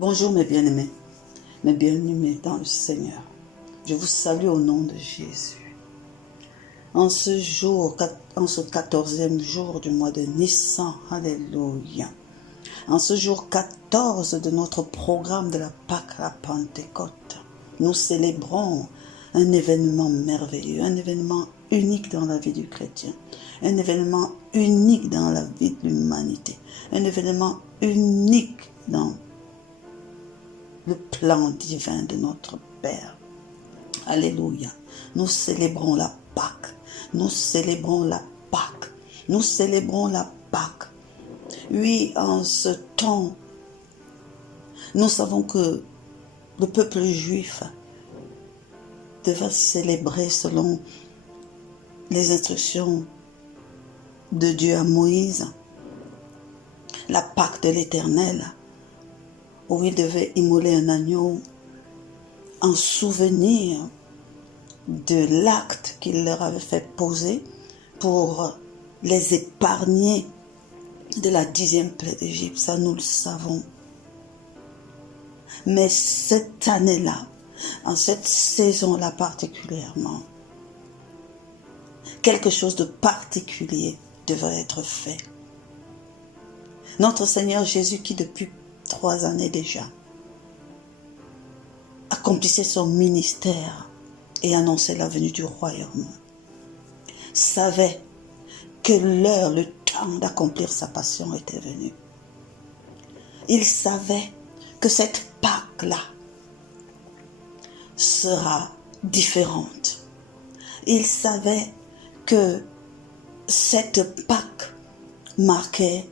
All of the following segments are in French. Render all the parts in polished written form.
Bonjour mes bien-aimés dans le Seigneur. Je vous salue au nom de Jésus. En ce jour, en ce 14e jour du mois de Nissan, alléluia. En ce jour 14 de notre programme de la Pâque à Pentecôte, nous célébrons un événement merveilleux, un événement unique dans la vie du chrétien, un événement unique dans la vie de l'humanité, un événement unique dans le plan divin de notre Père. Alléluia. Nous célébrons la Pâque. Nous célébrons la Pâque. Nous célébrons la Pâque. Oui, en ce temps, nous savons que le peuple juif devait célébrer selon les instructions de Dieu à Moïse la Pâque de l'Éternel, où il devait immoler un agneau en souvenir de l'acte qu'il leur avait fait poser pour les épargner de la 10e plaie d'Égypte. Ça, nous le savons. Mais cette année-là, en cette saison-là particulièrement, quelque chose de particulier devrait être fait. Notre Seigneur Jésus, qui depuis 3 années déjà accomplissait son ministère et annonçait la venue du royaume, savait que l'heure, le temps d'accomplir sa passion était venu. Il savait que cette Pâque-là sera différente. Il savait que cette Pâque marquait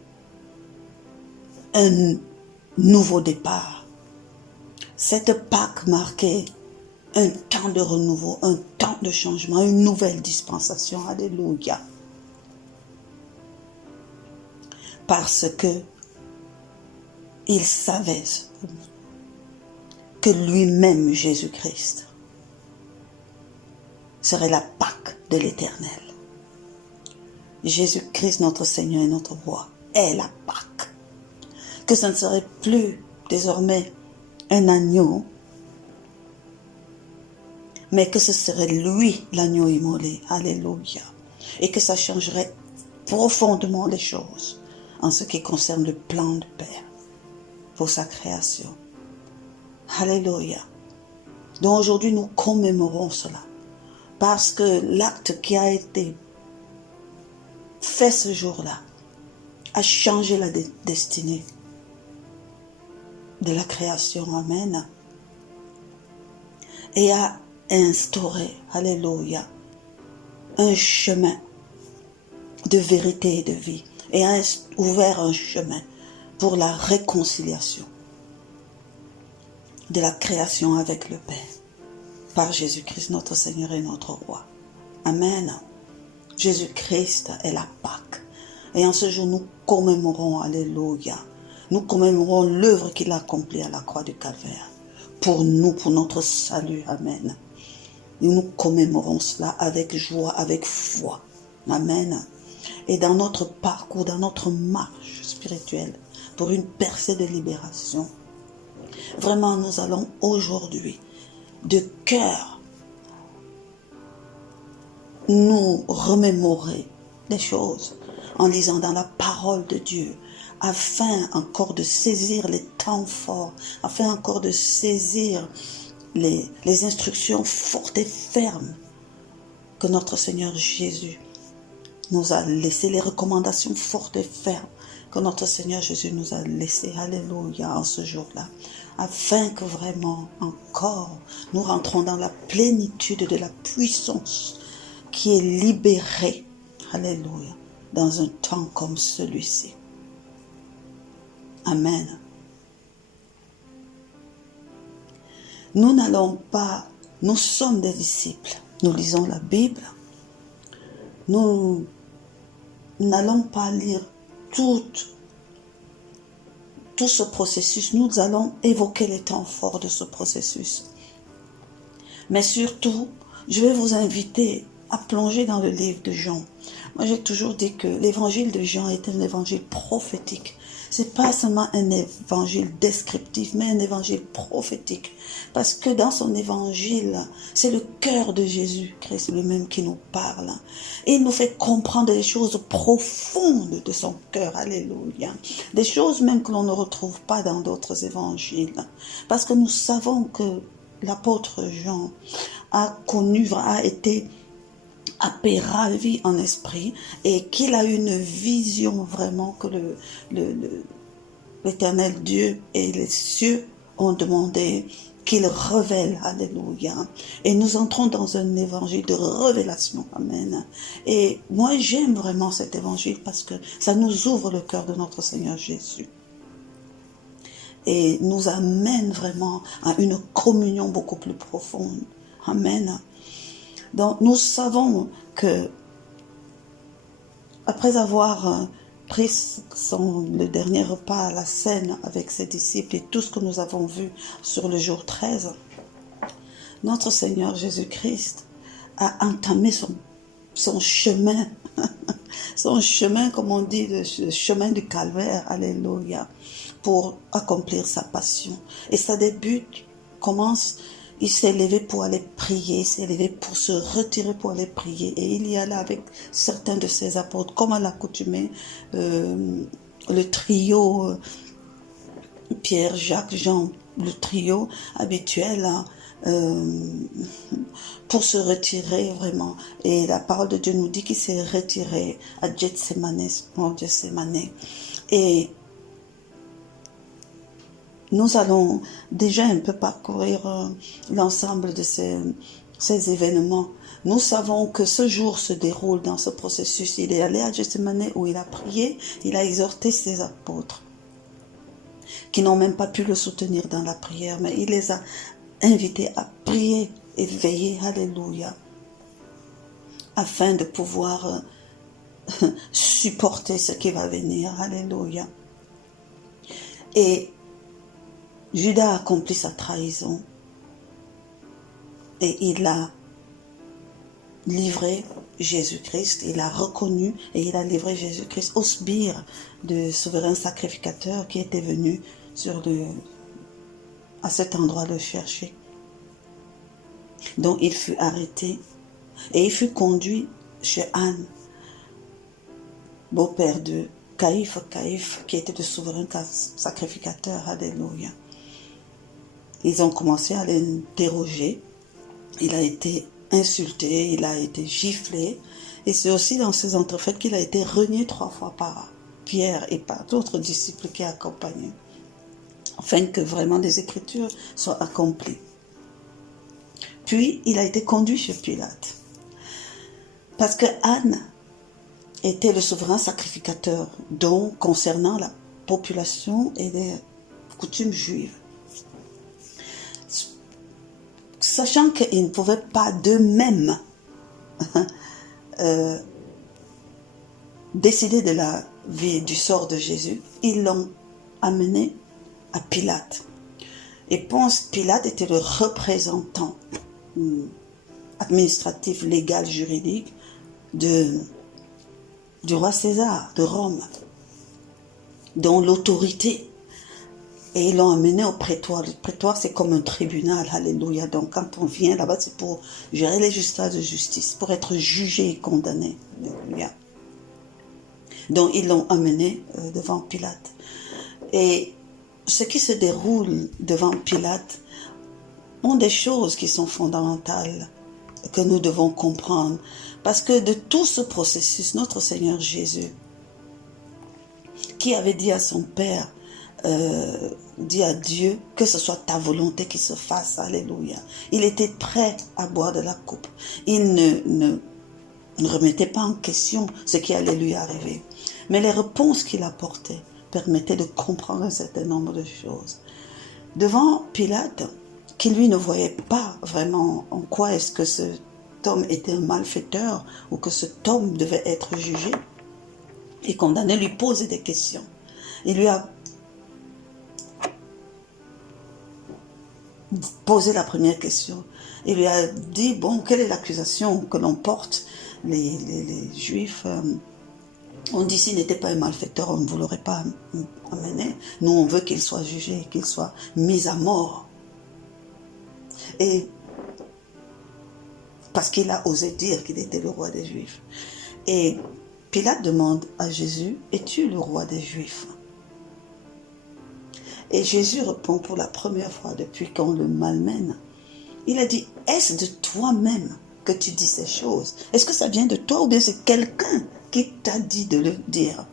un nouveau départ. Cette Pâque marquait un temps de renouveau, un temps de changement, une nouvelle dispensation. Alléluia. Parce que il savait que lui-même, Jésus-Christ, serait la Pâque de l'Éternel. Jésus-Christ, notre Seigneur et notre Roi, est la Pâque. Que ce ne serait plus désormais un agneau, mais que ce serait lui l'agneau immolé. Alléluia. Et que ça changerait profondément les choses en ce qui concerne le plan de Père pour sa création. Alléluia. Donc aujourd'hui nous commémorons cela parce que l'acte qui a été fait ce jour-là a changé la destinée de la création, amen, et a instauré, alléluia, un chemin de vérité et de vie, et a ouvert un chemin pour la réconciliation de la création avec le Père, par Jésus-Christ, notre Seigneur et notre Roi. Amen. Jésus-Christ est la Pâque. Et en ce jour, nous commémorons, alléluia, nous commémorons l'œuvre qu'il a accomplie à la croix du Calvaire. Pour nous, pour notre salut. Amen. Et nous commémorons cela avec joie, avec foi. Amen. Et dans notre parcours, dans notre marche spirituelle, pour une percée de libération, vraiment nous allons aujourd'hui, de cœur, nous remémorer les choses en lisant dans la parole de Dieu, afin encore de saisir les temps forts, afin encore de saisir les instructions fortes et fermes que notre Seigneur Jésus nous a laissées, les recommandations fortes et fermes que notre Seigneur Jésus nous a laissées, alléluia, en ce jour-là, afin que vraiment encore nous rentrons dans la plénitude de la puissance qui est libérée, alléluia, dans un temps comme celui-ci. Amen. Nous n'allons pas, nous sommes des disciples, nous lisons la Bible, nous n'allons pas lire tout ce processus, nous allons évoquer les temps forts de ce processus. Mais surtout, je vais vous inviter à plonger dans le livre de Jean. Moi, j'ai toujours dit que l'évangile de Jean est un évangile prophétique. c'est pas seulement un évangile descriptif, mais un évangile prophétique. Parce que dans son évangile, c'est le cœur de Jésus-Christ lui-même qui nous parle. Et il nous fait comprendre des choses profondes de son cœur. Alléluia. Des choses même que l'on ne retrouve pas dans d'autres évangiles. Parce que nous savons que l'apôtre Jean a été happé, ravi en esprit, et qu'il a une vision vraiment que l'éternel Dieu et les cieux ont demandé qu'il révèle. Alléluia. Et nous entrons dans un évangile de révélation. Amen. Et moi, j'aime vraiment cet évangile parce que ça nous ouvre le cœur de notre Seigneur Jésus. Et nous amène vraiment à une communion beaucoup plus profonde. Amen. Donc, nous savons que, après avoir pris le dernier repas à la Seine avec ses disciples et tout ce que nous avons vu sur le jour 13, notre Seigneur Jésus-Christ a entamé son chemin, son chemin, comme on dit, le chemin du calvaire, alléluia, pour accomplir sa passion. Et ça commence. Il s'est levé pour aller prier, il s'est levé pour se retirer pour aller prier. Et il y allait avec certains de ses apôtres, comme à l'accoutumée, le trio Pierre, Jacques, Jean, le trio habituel, pour se retirer vraiment. Et la parole de Dieu nous dit qu'il s'est retiré à Gethsémane. Et nous allons déjà un peu parcourir l'ensemble de ces événements. Nous savons que ce jour se déroule dans ce processus. Il est allé à Gethsémane où il a prié, il a exhorté ses apôtres, qui n'ont même pas pu le soutenir dans la prière, mais il les a invités à prier et veiller, alléluia, afin de pouvoir supporter ce qui va venir, alléluia. Et Judas a accompli sa trahison et il a livré Jésus-Christ, il a reconnu et il a livré Jésus-Christ au sbire du souverain sacrificateur qui était venu à cet endroit le chercher. Donc il fut arrêté et il fut conduit chez Anne, beau-père de Caïphe, qui était le souverain sacrificateur, alléluia. Ils ont commencé à l'interroger. Il a été insulté, il a été giflé. Et c'est aussi dans ces entrefaites qu'il a été renié 3 fois par Pierre et par d'autres disciples qui accompagnaient, afin que vraiment les Écritures soient accomplies. Puis, il a été conduit chez Pilate. Parce que Anne était le souverain sacrificateur, donc concernant la population et les coutumes juives. Sachant qu'ils ne pouvaient pas d'eux-mêmes décider de la vie, du sort de Jésus, ils l'ont amené à Pilate. Et Ponce Pilate était le représentant administratif, légal, juridique du roi César de Rome, dont l'autorité. Et ils l'ont amené au prétoire. Le prétoire, c'est comme un tribunal, alléluia. Donc quand on vient là-bas, c'est pour gérer les justices de justice, pour être jugé et condamné, alléluia. Donc ils l'ont amené devant Pilate. Et ce qui se déroule devant Pilate ont des choses qui sont fondamentales, que nous devons comprendre. Parce que de tout ce processus, notre Seigneur Jésus, qui avait dit à son Père, dit à Dieu, que ce soit ta volonté qui se fasse, alléluia. Il était prêt à boire de la coupe. Il ne remettait pas en question ce qui allait lui arriver. Mais les réponses qu'il apportait permettaient de comprendre un certain nombre de choses. Devant Pilate, qui lui ne voyait pas vraiment en quoi est-ce que cet homme était un malfaiteur ou que cet homme devait être jugé et condamné, lui posait des questions. Il lui a posé la première question. Il lui a dit, bon, quelle est l'accusation que l'on porte, les Juifs On dit s'il n'était pas un malfaiteur, on ne vous l'aurait pas amené. Nous, on veut qu'il soit jugé, qu'il soit mis à mort. Et parce qu'il a osé dire qu'il était le roi des Juifs. Et Pilate demande à Jésus, es-tu le roi des Juifs? Et Jésus répond pour la première fois depuis qu'on le malmène. Il a dit, est-ce de toi-même que tu dis ces choses? Est-ce que ça vient de toi ou bien c'est quelqu'un qui t'a dit de le dire?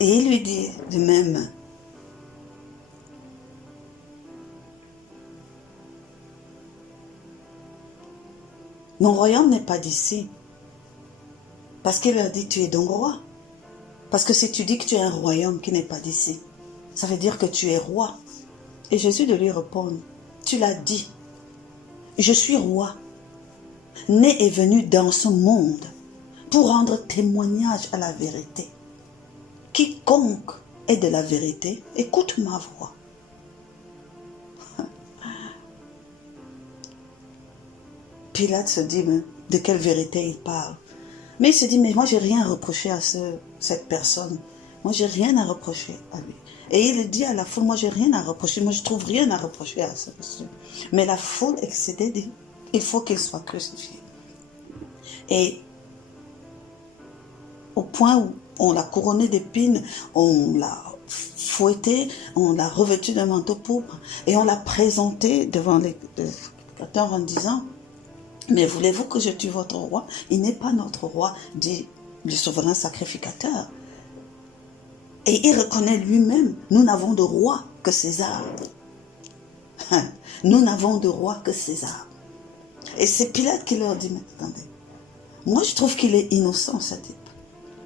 Et il lui dit de même, mon royaume n'est pas d'ici. Parce qu'il a dit, tu es donc roi. Parce que si tu dis que tu es un royaume qui n'est pas d'ici, ça veut dire que tu es roi. Et Jésus de lui répondre, tu l'as dit, je suis roi, né et venu dans ce monde pour rendre témoignage à la vérité. Quiconque est de la vérité, écoute ma voix. Pilate se dit, mais de quelle vérité il parle? Mais il se dit, mais moi j'ai rien à reprocher à cette personne. Moi j'ai rien à reprocher à lui. Et il dit à la foule, moi j'ai rien à reprocher. Moi je trouve rien à reprocher à ce monsieur. Mais la foule excédée dit, il faut qu'il soit crucifié. Et au point où on l'a couronné d'épines, on l'a fouetté, on l'a revêtu d'un manteau pourpre et on l'a présenté devant les spectateurs en disant, mais voulez-vous que je tue votre roi? Il n'est pas notre roi, dit le souverain sacrificateur. Et il reconnaît lui-même, nous n'avons de roi que César. Nous n'avons de roi que César. Et c'est Pilate qui leur dit, mais attendez, moi je trouve qu'il est innocent ce type.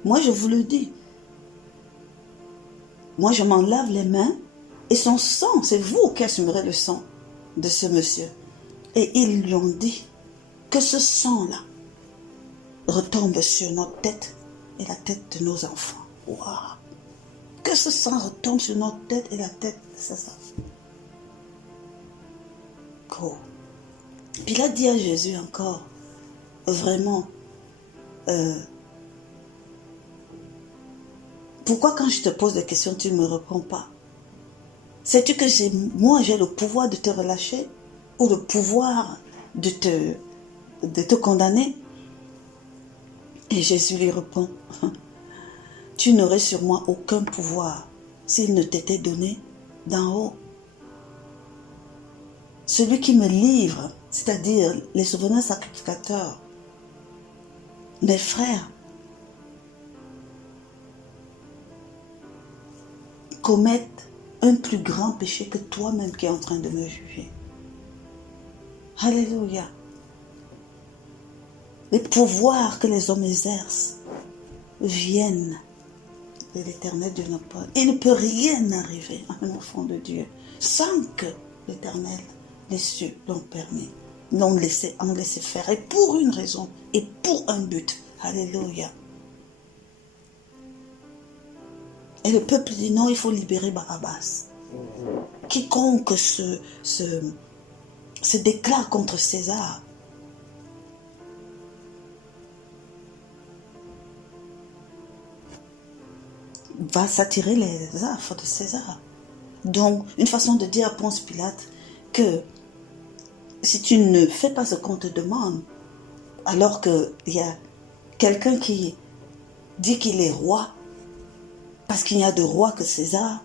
Moi je vous le dis. Moi je m'en lave les mains et son sang, c'est vous qui assumerez le sang de ce monsieur. Et ils lui ont dit, que ce sang-là retombe sur notre tête et la tête de nos enfants. Waouh! Que ce sang retombe sur notre tête et la tête de ses enfants. Cool. Puis il a dit à Jésus encore, vraiment, pourquoi quand je te pose des questions, tu ne me réponds pas? Sais-tu que moi j'ai le pouvoir de te relâcher ou le pouvoir de te condamner? Et Jésus lui répond, tu n'aurais sur moi aucun pouvoir s'il ne t'était donné d'en haut. Celui qui me livre, c'est-à-dire les souverains sacrificateurs, mes frères, commettent un plus grand péché que toi-même qui es en train de me juger. Alléluia. Les pouvoirs que les hommes exercent viennent de l'Éternel Dieu notre Père. Il ne peut rien arriver à un enfant de Dieu sans que l'Éternel, les cieux l'ont permis, l'ont laissé faire. Et pour une raison et pour un but. Alléluia. Et le peuple dit non, il faut libérer Barabbas. Quiconque se déclare contre César va s'attirer les affres de César. Donc, une façon de dire à Ponce Pilate que si tu ne fais pas ce qu'on te demande, alors qu'il y a quelqu'un qui dit qu'il est roi, parce qu'il n'y a de roi que César,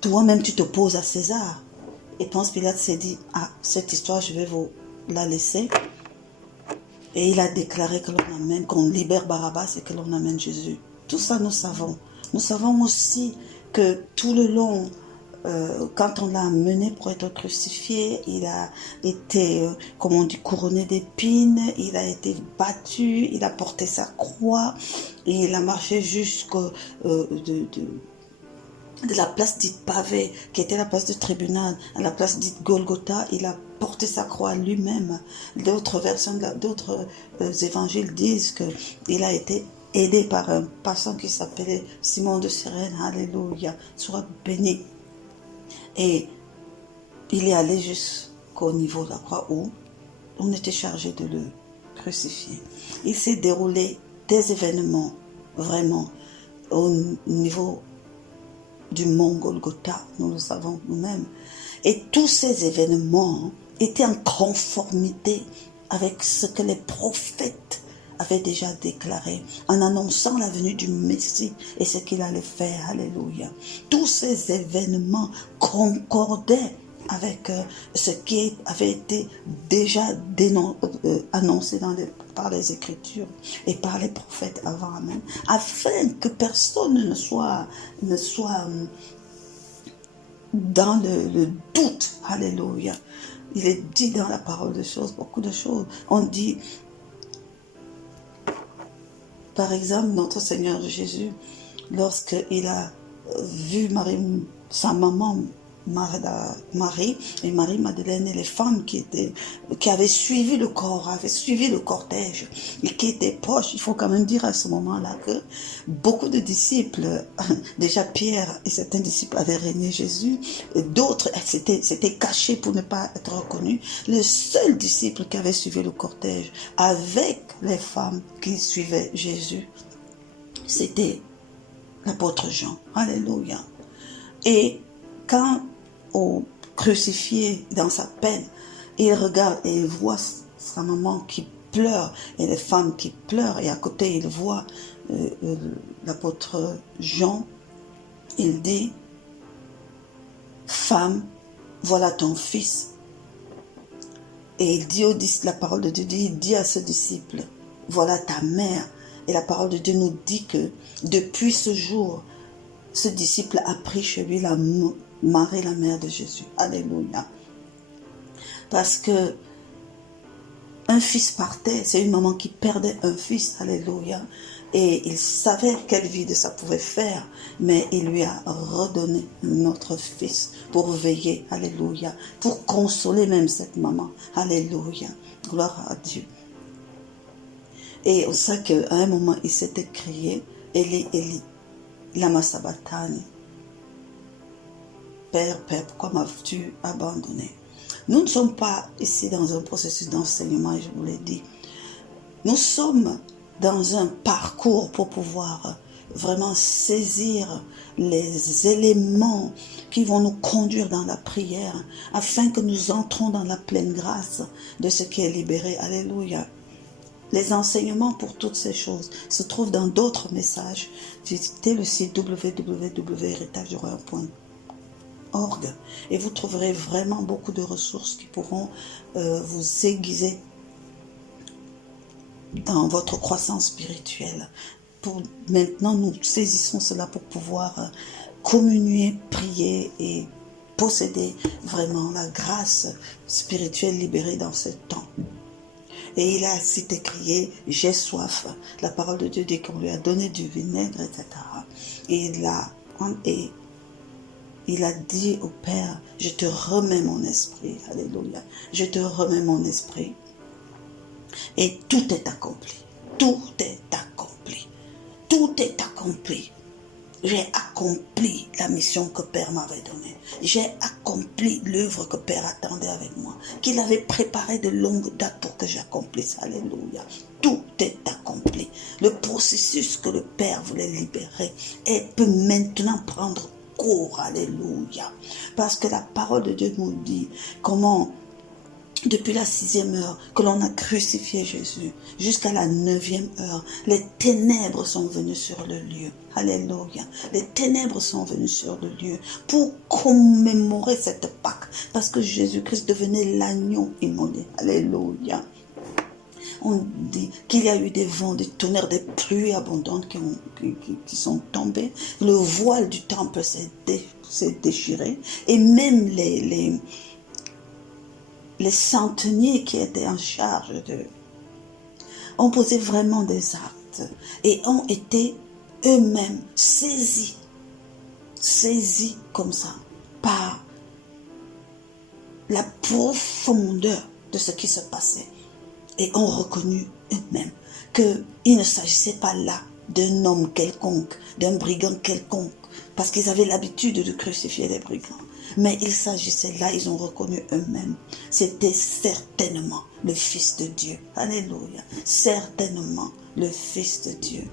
toi-même tu t'opposes à César. Et Ponce Pilate s'est dit, ah, cette histoire, je vais vous la laisser. Et il a déclaré que l'on amène, qu'on libère Barabbas et que l'on amène Jésus. Tout ça, nous savons. Nous savons aussi que tout le long, quand on l'a amené pour être crucifié, il a été, comme on dit, couronné d'épines, il a été battu, il a porté sa croix, et il a marché jusqu'au de la place dite Pavé, qui était la place du tribunal, à la place dite Golgotha, il a porté sa croix lui-même. D'autres versions, d'autres évangiles disent qu'il a été aidé par un passant qui s'appelait Simon de Cyrène. Alléluia, soit béni. Et il est allé jusqu'au niveau de la croix où on était chargé de le crucifier. Il s'est déroulé des événements vraiment au niveau du mont Golgotha, nous le savons nous-mêmes. Et tous ces événements étaient en conformité avec ce que les prophètes avaient déjà déclaré en annonçant la venue du Messie et ce qu'il allait faire. Alléluia. Tous ces événements concordaient avec ce qui avait été déjà annoncé par les Écritures et par les prophètes avant. Amen. Afin que personne ne soit dans le doute. Alléluia. Il est dit dans la parole de choses, beaucoup de choses. On dit, par exemple, notre Seigneur Jésus, lorsqu'il a vu sa maman, Marie et Marie-Madeleine et les femmes qui avaient suivi le corps, avaient suivi le cortège et qui étaient proches. Il faut quand même dire à ce moment-là que beaucoup de disciples, déjà Pierre et certains disciples avaient régné Jésus, d'autres s'étaient cachés pour ne pas être reconnus. Le seul disciple qui avait suivi le cortège avec les femmes qui suivaient Jésus, c'était l'apôtre Jean. Alléluia. Et quand au crucifié dans sa peine, il regarde et il voit sa maman qui pleure et les femmes qui pleurent, et à côté il voit l'apôtre Jean. Il dit, femme, voilà ton fils. Et il dit la parole de Dieu il dit à ce disciple, voilà ta mère. Et la parole de Dieu nous dit que depuis ce jour, ce disciple a pris chez lui Marie, la mère de Jésus. Alléluia. Parce que un fils partait, c'est une maman qui perdait un fils. Alléluia. Et il savait quelle vie de ça pouvait faire, mais il lui a redonné un autre fils pour veiller. Alléluia. Pour consoler même cette maman. Alléluia. Gloire à Dieu. Et on sait qu'à un moment, il s'était crié, Eli, Eli, lama sabachthani. Père, pourquoi m'as-tu abandonné? Nous ne sommes pas ici dans un processus d'enseignement, je vous l'ai dit. Nous sommes dans un parcours pour pouvoir vraiment saisir les éléments qui vont nous conduire dans la prière, afin que nous entrons dans la pleine grâce de ce qui est libéré. Alléluia. Les enseignements pour toutes ces choses se trouvent dans d'autres messages. Visitez le site www.héritageduroyaume.org et vous trouverez vraiment beaucoup de ressources qui pourront vous aiguiser dans votre croissance spirituelle. Maintenant, nous saisissons cela pour pouvoir communier, prier et posséder vraiment la grâce spirituelle libérée dans ce temps. Et il a ainsi crié, j'ai soif. La parole de Dieu dit qu'on lui a donné du vinaigre, etc. Et il a dit au Père, je te remets mon esprit. Alléluia. Je te remets mon esprit. Et tout est accompli. Tout est accompli. Tout est accompli. J'ai accompli la mission que Père m'avait donnée. J'ai accompli l'œuvre que Père attendait avec moi, qu'il avait préparée de longue date pour que j'accomplisse. Alléluia. Tout est accompli. Le processus que le Père voulait libérer peut maintenant prendre cours. Alléluia. Parce que la parole de Dieu nous dit comment, depuis la 6e heure que l'on a crucifié Jésus, jusqu'à la 9e heure, les ténèbres sont venues sur le lieu. Alléluia. Les ténèbres sont venues sur le lieu pour commémorer cette Pâque, parce que Jésus-Christ devenait l'agneau immolé. Alléluia. On dit qu'il y a eu des vents, des tonnerres, des pluies abondantes qui sont tombées. Le voile du temple s'est déchiré. Et même les centeniers qui étaient en charge ont posé vraiment des actes et ont été eux-mêmes saisis comme ça par la profondeur de ce qui se passait et ont reconnu eux-mêmes qu'il ne s'agissait pas là d'un homme quelconque, d'un brigand quelconque, parce qu'ils avaient l'habitude de crucifier les brigands, Mais il s'agissait là, ils ont reconnu eux-mêmes. C'était certainement le Fils de Dieu. Alléluia. Certainement le Fils de Dieu.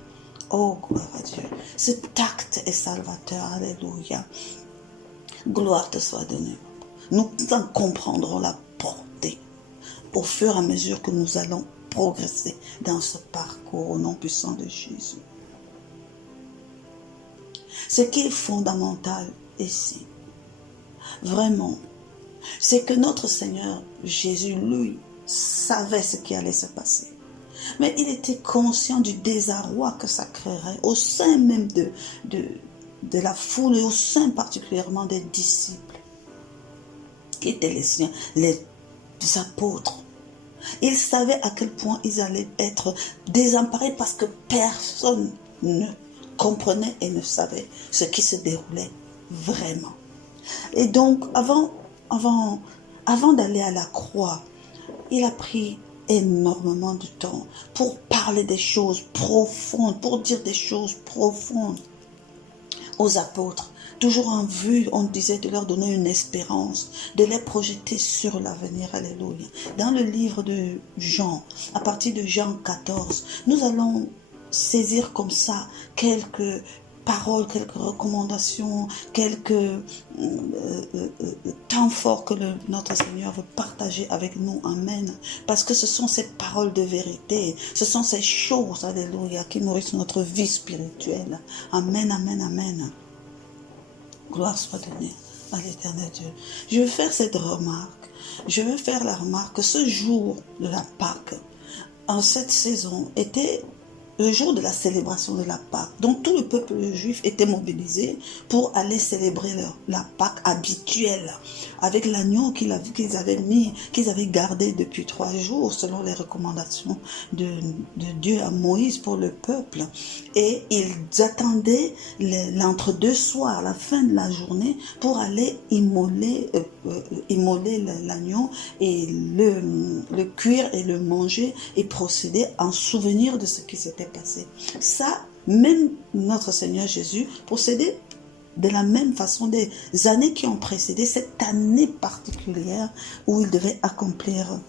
Oh, gloire à Dieu. Cet acte est salvateur. Alléluia. Gloire te soit donnée. Nous en comprendrons la portée au fur et à mesure que nous allons progresser dans ce parcours au nom puissant de Jésus. Ce qui est fondamental ici, vraiment, c'est que notre Seigneur Jésus, lui, savait ce qui allait se passer. Mais il était conscient du désarroi que ça créerait au sein même de la foule et au sein particulièrement des disciples qui étaient les siens, les apôtres. Il savait à quel point ils allaient être désemparés parce que personne ne comprenait et ne savait ce qui se déroulait vraiment. Et donc, avant d'aller à la croix, il a pris énormément de temps pour parler des choses profondes, pour dire des choses profondes aux apôtres. Toujours en vue, on disait de leur donner une espérance, de les projeter sur l'avenir. Alléluia. Dans le livre de Jean, à partir de Jean 14, nous allons saisir comme ça quelques paroles, quelques recommandations, quelques temps forts que notre Seigneur veut partager avec nous. Amen. Parce que ce sont ces paroles de vérité, ce sont ces choses, alléluia, qui nourrissent notre vie spirituelle. Amen, amen, amen. Gloire soit donnée à l'éternel Dieu. Je vais faire cette remarque. Je vais faire la remarque que ce jour de la Pâque, en cette saison, était le jour de la célébration de la Pâque. Donc tout le peuple juif était mobilisé pour aller célébrer la Pâque habituelle avec l'agneau qu'ils avaient gardé depuis 3 jours selon les recommandations de Dieu à Moïse pour le peuple. Et ils attendaient l'entre-deux soirs, la fin de la journée, pour aller immoler l'agneau et le cuire et le manger et procéder en souvenir de ce qui s'était passé. Ça, même notre Seigneur Jésus procédait de la même façon des années qui ont précédé cette année particulière où il devait accomplir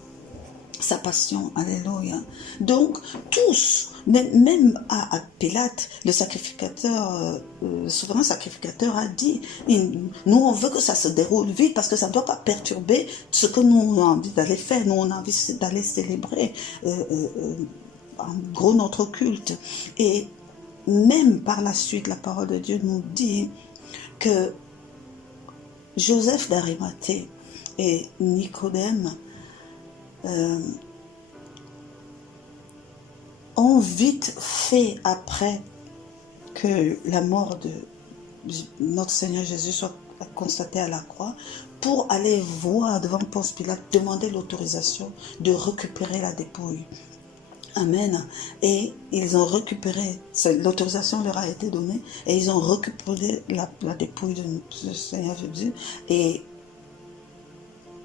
sa passion. Alléluia. Donc, tous, même à Pilate, le sacrificateur, le souverain sacrificateur a dit, nous on veut que ça se déroule vite parce que ça ne doit pas perturber ce que nous on a envie d'aller faire. Nous on a envie d'aller célébrer en gros notre culte. Et même par la suite, la parole de Dieu nous dit que Joseph d'Arimathée et Nicodème ont vite fait, après que la mort de notre Seigneur Jésus soit constatée à la croix, pour aller voir devant Ponce Pilate, demander l'autorisation de récupérer la dépouille. Amen. Et ils ont récupéré, l'autorisation leur a été donnée, et ils ont récupéré la dépouille de Seigneur Jésus, et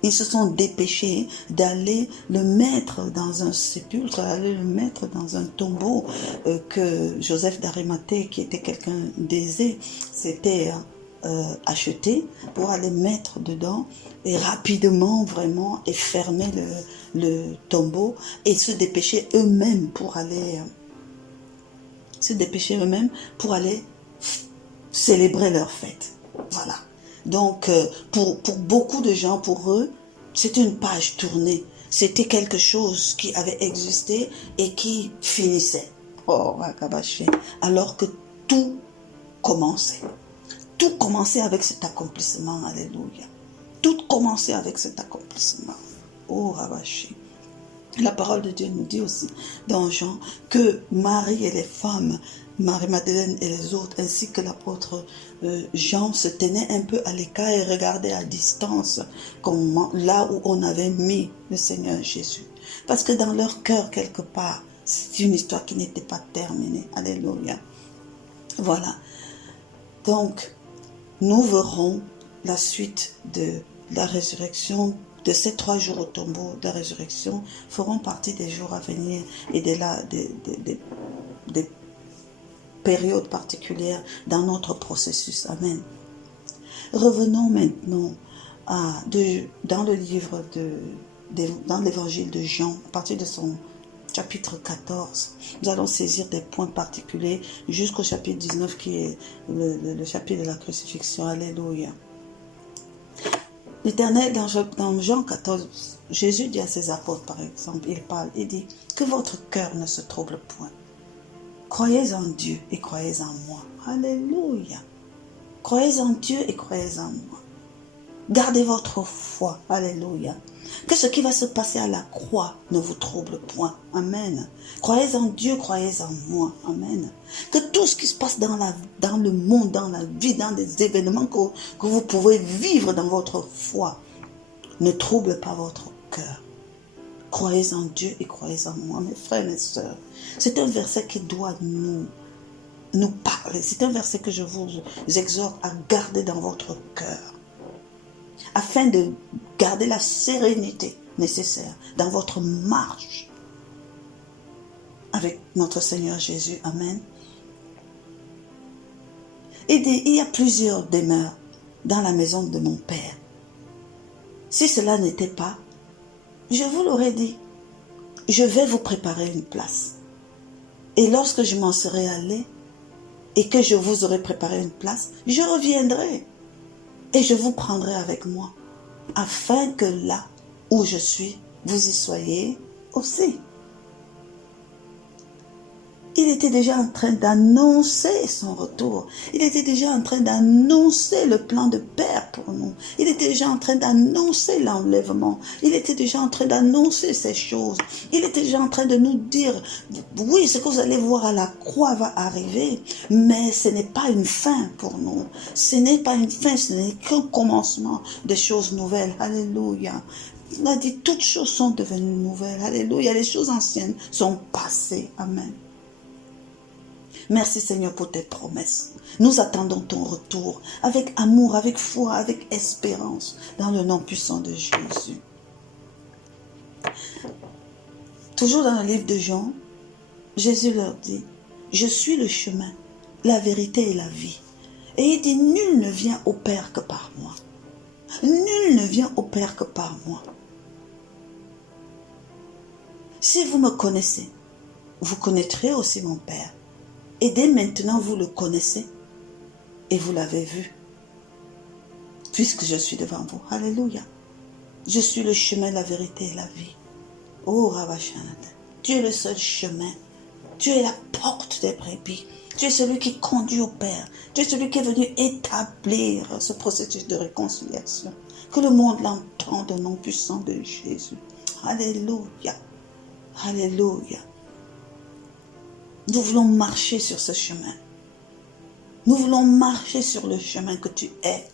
ils se sont dépêchés d'aller le mettre dans un sépulcre, d'aller le mettre dans un tombeau que Joseph d'Arimathée, qui était quelqu'un d'aisé, s'était acheté pour aller mettre dedans et rapidement vraiment et fermer le tombeau et se dépêcher eux-mêmes pour aller célébrer leur fête. Voilà. Donc pour beaucoup de gens, pour eux, c'était une page tournée. C'était quelque chose qui avait existé et qui finissait. Oh, alors que tout commençait. Tout commençait avec cet accomplissement. Alléluia. Tout commençait avec cet accomplissement. Oh, Rabashi. La parole de Dieu nous dit aussi dans Jean que Marie et les femmes, Marie-Madeleine et les autres, ainsi que l'apôtre Jean, se tenaient un peu à l'écart et regardaient à distance là où on avait mis le Seigneur Jésus. Parce que dans leur cœur, quelque part, c'est une histoire qui n'était pas terminée. Alléluia. Voilà. Donc, nous verrons la suite de la résurrection, de ces 3 jours au tombeau de la résurrection, feront partie des jours à venir et des périodes particulières dans notre processus. Amen. Revenons maintenant dans le livre dans l'évangile de Jean, à partir de son chapitre 14. Nous allons saisir des points particuliers jusqu'au chapitre 19 qui est le chapitre de la crucifixion. Alléluia. L'Éternel, dans Jean 14, Jésus dit à ses apôtres, par exemple, il dit que votre cœur ne se trouble point. Croyez en Dieu et croyez en moi. Alléluia. Croyez en Dieu et croyez en moi. Gardez votre foi. Alléluia. Que ce qui va se passer à la croix ne vous trouble point. Amen. Croyez en Dieu, croyez en moi. Amen. Que tout ce qui se passe dans le monde, dans la vie, dans des événements que vous pouvez vivre dans votre foi, ne trouble pas votre cœur. Croyez en Dieu et croyez en moi. Mes frères, mes sœurs, c'est un verset qui doit nous parler. C'est un verset que je vous exhorte à garder dans votre cœur, afin de garder la sérénité nécessaire dans votre marche avec notre Seigneur Jésus. Amen. Il y a plusieurs demeures dans la maison de mon Père. Si cela n'était pas, je vous l'aurais dit, je vais vous préparer une place. Et lorsque je m'en serai allé et que je vous aurai préparé une place, je reviendrai et je vous prendrai avec moi, afin que là où je suis, vous y soyez aussi. Il était déjà en train d'annoncer son retour. Il était déjà en train d'annoncer le plan de Père pour nous. Il était déjà en train d'annoncer l'enlèvement. Il était déjà en train d'annoncer ces choses. Il était déjà en train de nous dire, oui, ce que vous allez voir à la croix va arriver, mais ce n'est pas une fin pour nous. Ce n'est pas une fin, ce n'est qu'un commencement de choses nouvelles. Alléluia. Il a dit, toutes choses sont devenues nouvelles. Alléluia. Les choses anciennes sont passées. Amen. Merci Seigneur pour tes promesses. Nous attendons ton retour avec amour, avec foi, avec espérance, dans le nom puissant de Jésus. Toujours dans le livre de Jean, Jésus leur dit, je suis le chemin, la vérité et la vie. Et il dit, nul ne vient au Père que par moi. Nul ne vient au Père que par moi. Si vous me connaissez, vous connaîtrez aussi mon Père. Et dès maintenant, vous le connaissez et vous l'avez vu, puisque je suis devant vous. Alléluia. Je suis le chemin, la vérité et la vie. Oh, Rabachanata, tu es le seul chemin. Tu es la porte des brebis. Tu es celui qui conduit au Père. Tu es celui qui est venu établir ce processus de réconciliation. Que le monde l'entende au nom puissant de Jésus. Alléluia. Alléluia. Nous voulons marcher sur ce chemin. Nous voulons marcher sur le chemin que tu es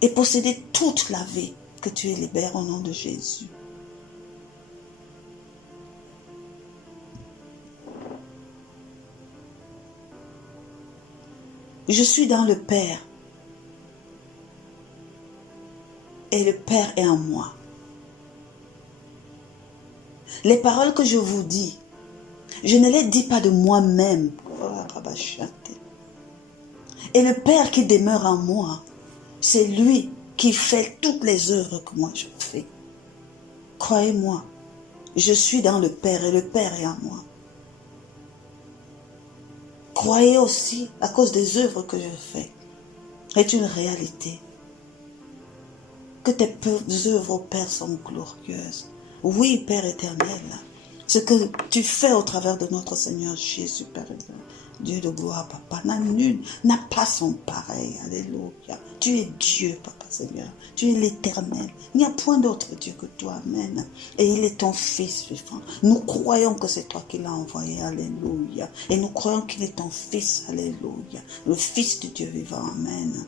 et posséder toute la vie que tu libères au nom de Jésus. Je suis dans le Père et le Père est en moi. Les paroles que je vous dis, je ne les dis pas de moi-même. Et le Père qui demeure en moi, c'est lui qui fait toutes les œuvres que moi je fais. Croyez-moi, je suis dans le Père et le Père est en moi. Croyez aussi, à cause des œuvres que je fais, est une réalité. Que tes œuvres au Père sont glorieuses. Oui, Père éternel, ce que tu fais au travers de notre Seigneur Jésus, Père éternel, Dieu de gloire, Papa, nul n'a pas son pareil. Alléluia. Tu es Dieu, Papa Seigneur. Tu es l'Éternel. Il n'y a point d'autre Dieu que toi. Amen. Et il est ton Fils vivant. Nous croyons que c'est toi qui l'as envoyé. Alléluia. Et nous croyons qu'il est ton Fils. Alléluia. Le Fils de Dieu vivant. Amen.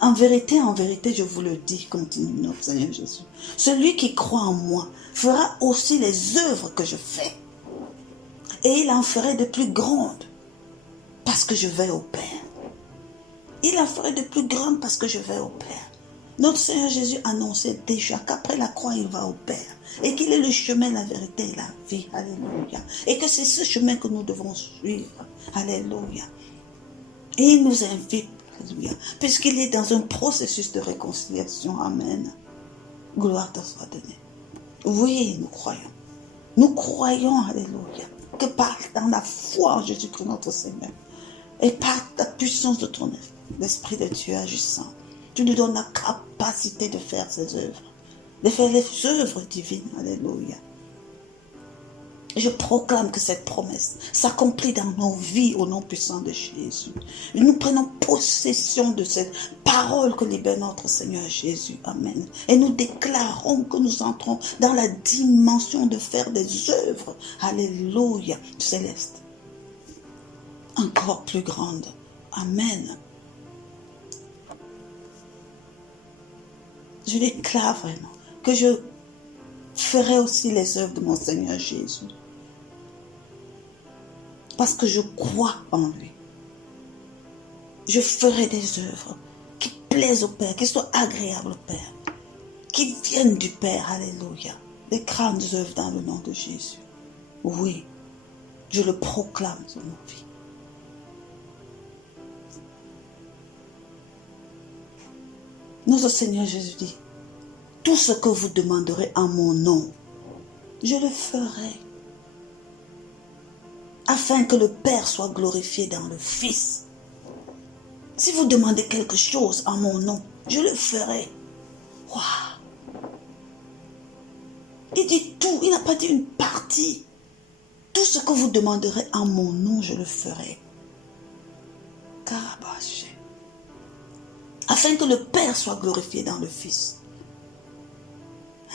En vérité, je vous le dis, continue notre Seigneur Jésus. Celui qui croit en moi fera aussi les œuvres que je fais. Et il en ferait de plus grandes parce que je vais au Père. Il en ferait de plus grandes parce que je vais au Père. Notre Seigneur Jésus annonçait déjà qu'après la croix, il va au Père. Et qu'il est le chemin, la vérité et la vie. Alléluia. Et que c'est ce chemin que nous devons suivre. Alléluia. Et il nous invite, alléluia, puisqu'il est dans un processus de réconciliation. Amen. Gloire te soit donnée. Oui, nous croyons. Nous croyons, alléluia, que dans la foi en Jésus-Christ notre Seigneur, et par la puissance de ton l'Esprit de Dieu agissant, tu nous donnes la capacité de faire ces œuvres, de faire les œuvres divines. Alléluia. Je proclame que cette promesse s'accomplit dans nos vies au nom puissant de Jésus. Nous prenons possession de cette parole que libère notre Seigneur Jésus. Amen. Et nous déclarons que nous entrons dans la dimension de faire des œuvres. Alléluia. Céleste. Encore plus grande. Amen. Je déclare vraiment que je ferai aussi les œuvres de mon Seigneur Jésus. Parce que je crois en lui. Je ferai des œuvres qui plaisent au Père, qui soient agréables au Père, qui viennent du Père. Alléluia. Des grandes œuvres dans le nom de Jésus. Oui, je le proclame sur nos vies. Notre Seigneur Jésus dit, tout ce que vous demanderez en mon nom, je le ferai. Afin que le Père soit glorifié dans le Fils. Si vous demandez quelque chose en mon nom, je le ferai. Waouh! Il dit tout, il n'a pas dit une partie. Tout ce que vous demanderez en mon nom, je le ferai. Karabaché. Afin que le Père soit glorifié dans le Fils.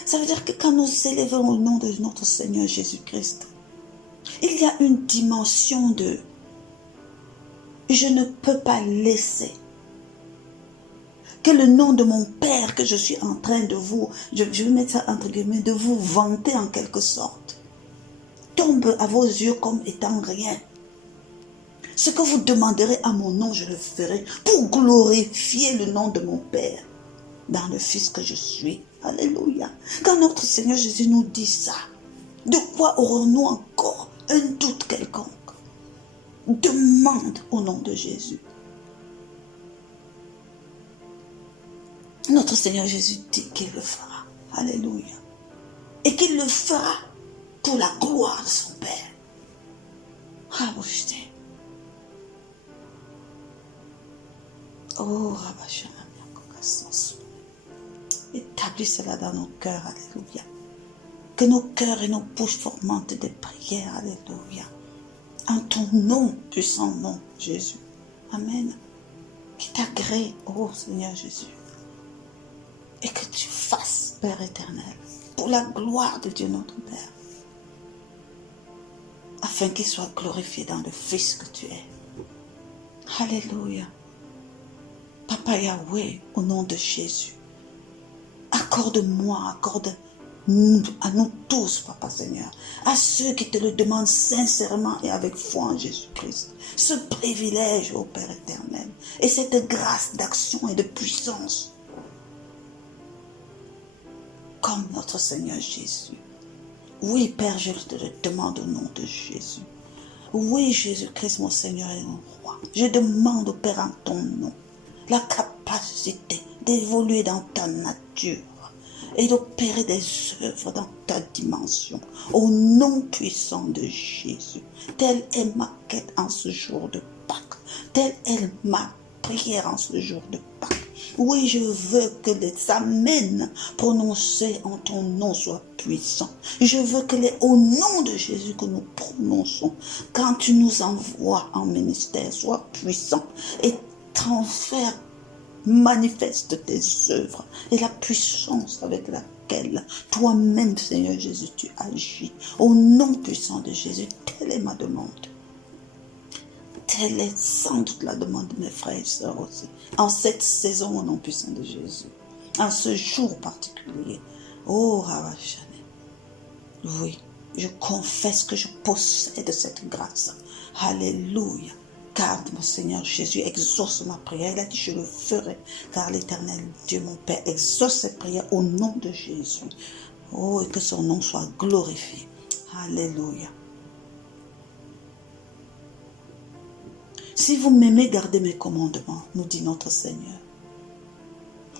Ça veut dire que quand nous élevons au nom de notre Seigneur Jésus-Christ, il y a une dimension de je ne peux pas laisser que le nom de mon Père que je suis en train de vous, je vais mettre ça entre guillemets, de vous vanter en quelque sorte, tombe à vos yeux comme étant rien. Ce que vous demanderez à mon nom, je le ferai pour glorifier le nom de mon Père dans le Fils que je suis. Alléluia. Quand notre Seigneur Jésus nous dit ça, de quoi aurons-nous encore un doute quelconque? Demande au nom de Jésus. Notre Seigneur Jésus dit qu'il le fera. Alléluia. Et qu'il le fera pour la gloire de son Père. Raboucheté. Oh, Rabachana. Établis cela dans nos cœurs. Alléluia. Que nos cœurs et nos bouches fourmentent des prières. Alléluia. En ton nom, puissant nom, Jésus. Amen. Qui t'agrée, oh Seigneur Jésus. Et que tu fasses, Père éternel, pour la gloire de Dieu notre Père. Afin qu'il soit glorifié dans le Fils que tu es. Alléluia. Papa Yahweh, au nom de Jésus. Accorde-moi, accorde à nous tous, Papa Seigneur, à ceux qui te le demandent sincèrement et avec foi en Jésus-Christ, ce privilège, ô Père éternel, et cette grâce d'action et de puissance, comme notre Seigneur Jésus. Oui, Père, je te le demande au nom de Jésus. Oui, Jésus-Christ, mon Seigneur et mon Roi, je demande au Père en ton nom la capacité d'évoluer dans ta nature et d'opérer des œuvres dans ta dimension, au nom puissant de Jésus. Telle est ma quête en ce jour de Pâques, telle est ma prière en ce jour de Pâques. Oui, je veux que les amens prononcés en ton nom soient puissants. Je veux que au nom de Jésus que nous prononçons, quand tu nous envoies en ministère, soient puissants et transfère, manifeste tes œuvres et la puissance avec laquelle toi-même, Seigneur Jésus, tu agis. Au nom puissant de Jésus, telle est ma demande. Telle est sans doute la demande de mes frères et sœurs aussi. En cette saison, au nom puissant de Jésus. En ce jour particulier. Oh, Rabachane. Oui, je confesse que je possède cette grâce. Alléluia. car mon Seigneur Jésus exauce ma prière. Il a dit, je le ferai, car l'Éternel Dieu, mon Père, exauce cette prière au nom de Jésus. Oh, et que son nom soit glorifié. Alléluia. Si vous m'aimez, gardez mes commandements, nous dit notre Seigneur.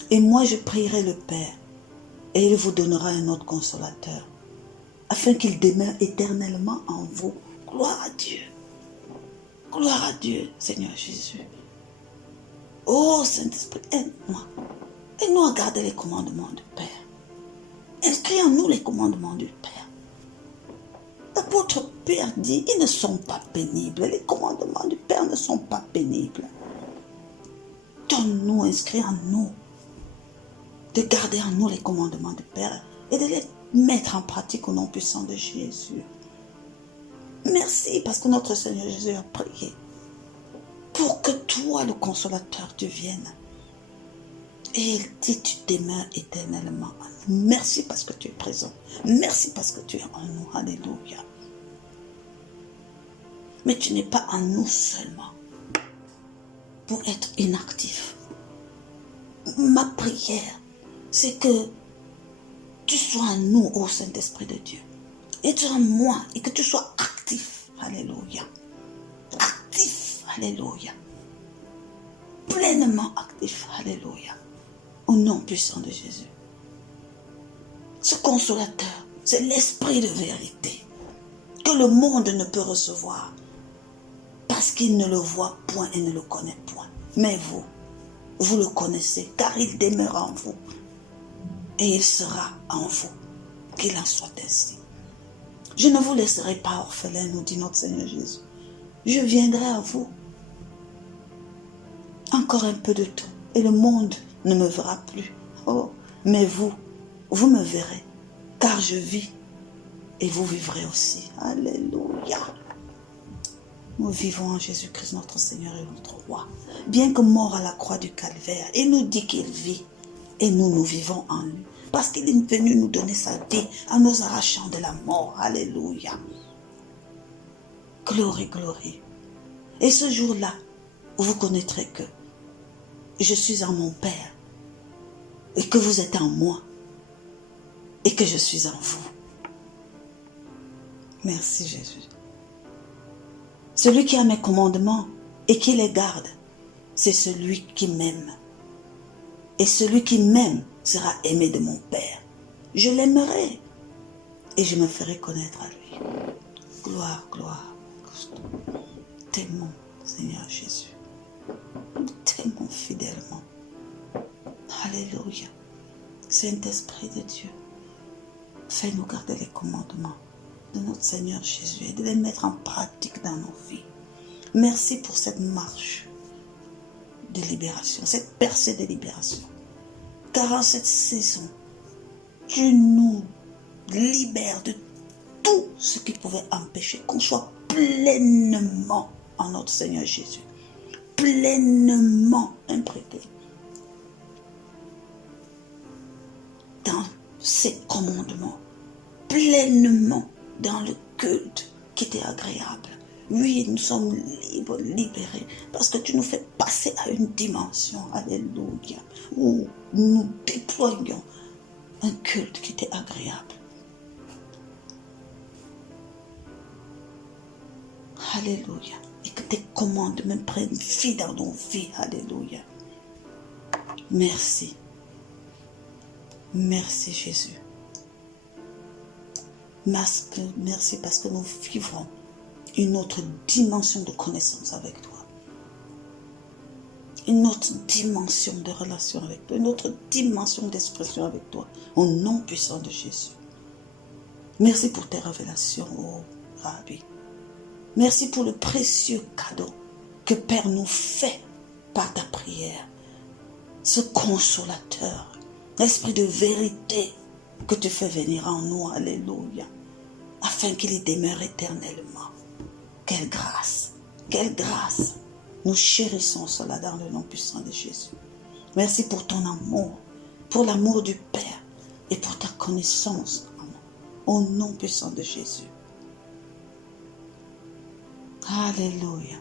Et moi, je prierai le Père, et il vous donnera un autre consolateur, afin qu'il demeure éternellement en vous. Gloire à Dieu. Gloire à Dieu, Seigneur Jésus. Oh, Saint-Esprit, aide-moi. Aide-nous à garder les commandements du Père. Inscris en nous les commandements du Père. L'apôtre Pierre dit, ils ne sont pas pénibles. Les commandements du Père ne sont pas pénibles. Donne-nous, inscris en nous, de garder en nous les commandements du Père et de les mettre en pratique au nom puissant de Jésus. Merci parce que notre Seigneur Jésus a prié pour que toi, le consolateur, tu viennes. Et il dit, tu demeures éternellement en nous. Merci parce que tu es présent. Merci parce que tu es en nous. Alléluia. Mais tu n'es pas en nous seulement pour être inactif. Ma prière, c'est que tu sois en nous, ô Saint-Esprit de Dieu. Et tu es en moi et que tu sois actif. Alléluia. Actif. Alléluia. Pleinement actif. Alléluia. Au nom puissant de Jésus. Ce consolateur, c'est l'esprit de vérité que le monde ne peut recevoir parce qu'il ne le voit point et ne le connaît point. Mais vous, vous le connaissez car il demeure en vous et il sera en vous. Qu'il en soit ainsi. Je ne vous laisserai pas orphelin, nous dit notre Seigneur Jésus. Je viendrai à vous. Encore un peu de temps et le monde ne me verra plus. Oh, mais vous me verrez, car je vis et vous vivrez aussi. Alléluia. Nous vivons en Jésus-Christ, notre Seigneur et notre Roi. Bien que mort à la croix du calvaire, il nous dit qu'il vit et nous vivons en lui. Parce qu'il est venu nous donner sa vie en nous arrachant de la mort. Alléluia. Gloire, gloire. Et ce jour-là, vous connaîtrez que je suis en mon Père et que vous êtes en moi et que je suis en vous. Merci Jésus. Celui qui a mes commandements et qui les garde, c'est celui qui m'aime. Et celui qui m'aime sera aimé de mon Père. Je l'aimerai et je me ferai connaître à lui. Gloire, gloire. T'aimons, Seigneur Jésus. T'aimons fidèlement. Alléluia. Saint-Esprit de Dieu, fais-nous garder les commandements de notre Seigneur Jésus et de les mettre en pratique dans nos vies. Merci pour cette marche de libération, cette percée de libération. Car en cette saison, tu nous libères de tout ce qui pouvait empêcher qu'on soit pleinement en notre Seigneur Jésus. Pleinement imbriqué dans ses commandements. Pleinement dans le culte qui était agréable. Oui, nous sommes libres, libérés, parce que tu nous fais passer à une dimension, alléluia, où nous déployons un culte qui était agréable. Alléluia. Et que tes commandements prennent vie dans nos vies, alléluia. Merci. Merci Jésus. Merci parce que nous vivrons une autre dimension de connaissance avec toi. Une autre dimension de relation avec toi. Une autre dimension d'expression avec toi. Au nom puissant de Jésus. Merci pour tes révélations, oh Rabbi. Merci pour le précieux cadeau que Père nous fait par ta prière. Ce consolateur, l'esprit de vérité que tu fais venir en nous, alléluia, afin qu'il y demeure éternellement. Quelle grâce, quelle grâce. Nous chérissons cela dans le nom puissant de Jésus. Merci pour ton amour, pour l'amour du Père et pour ta connaissance au nom puissant de Jésus. Alléluia.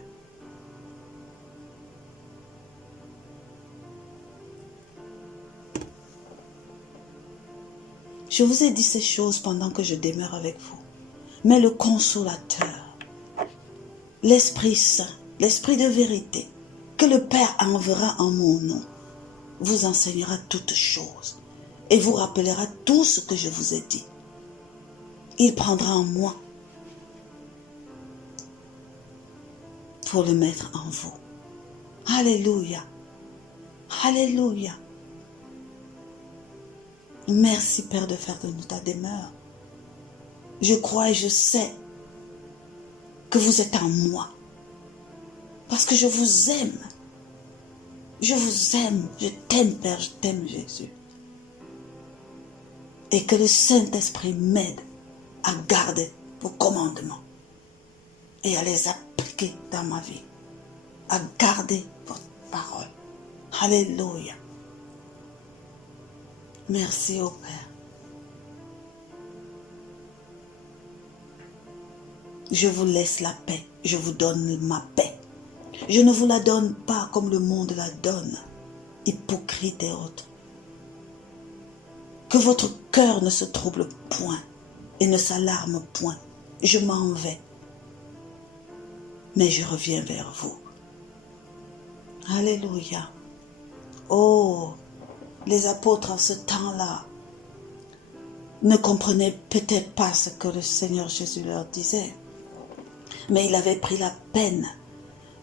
Je vous ai dit ces choses pendant que je demeure avec vous. Mais le consolateur, l'Esprit Saint, l'Esprit de vérité, que le Père enverra en mon nom, vous enseignera toutes choses et vous rappellera tout ce que je vous ai dit. Il prendra en moi pour le mettre en vous. Alléluia. Alléluia. Merci Père de faire de nous ta demeure. Je crois et je sais que vous êtes en moi. Parce que je vous aime. Je vous aime. Je t'aime Père, je t'aime Jésus. Et que le Saint-Esprit m'aide à garder vos commandements et à les appliquer dans ma vie. À garder votre parole. Alléluia. Merci au Père. Je vous laisse la paix. Je vous donne ma paix. Je ne vous la donne pas comme le monde la donne, hypocrite et autres. Que votre cœur ne se trouble point et ne s'alarme point. Je m'en vais, mais je reviens vers vous. Alléluia. Oh, les apôtres en ce temps-là ne comprenaient peut-être pas ce que le Seigneur Jésus leur disait, mais il avait pris la peine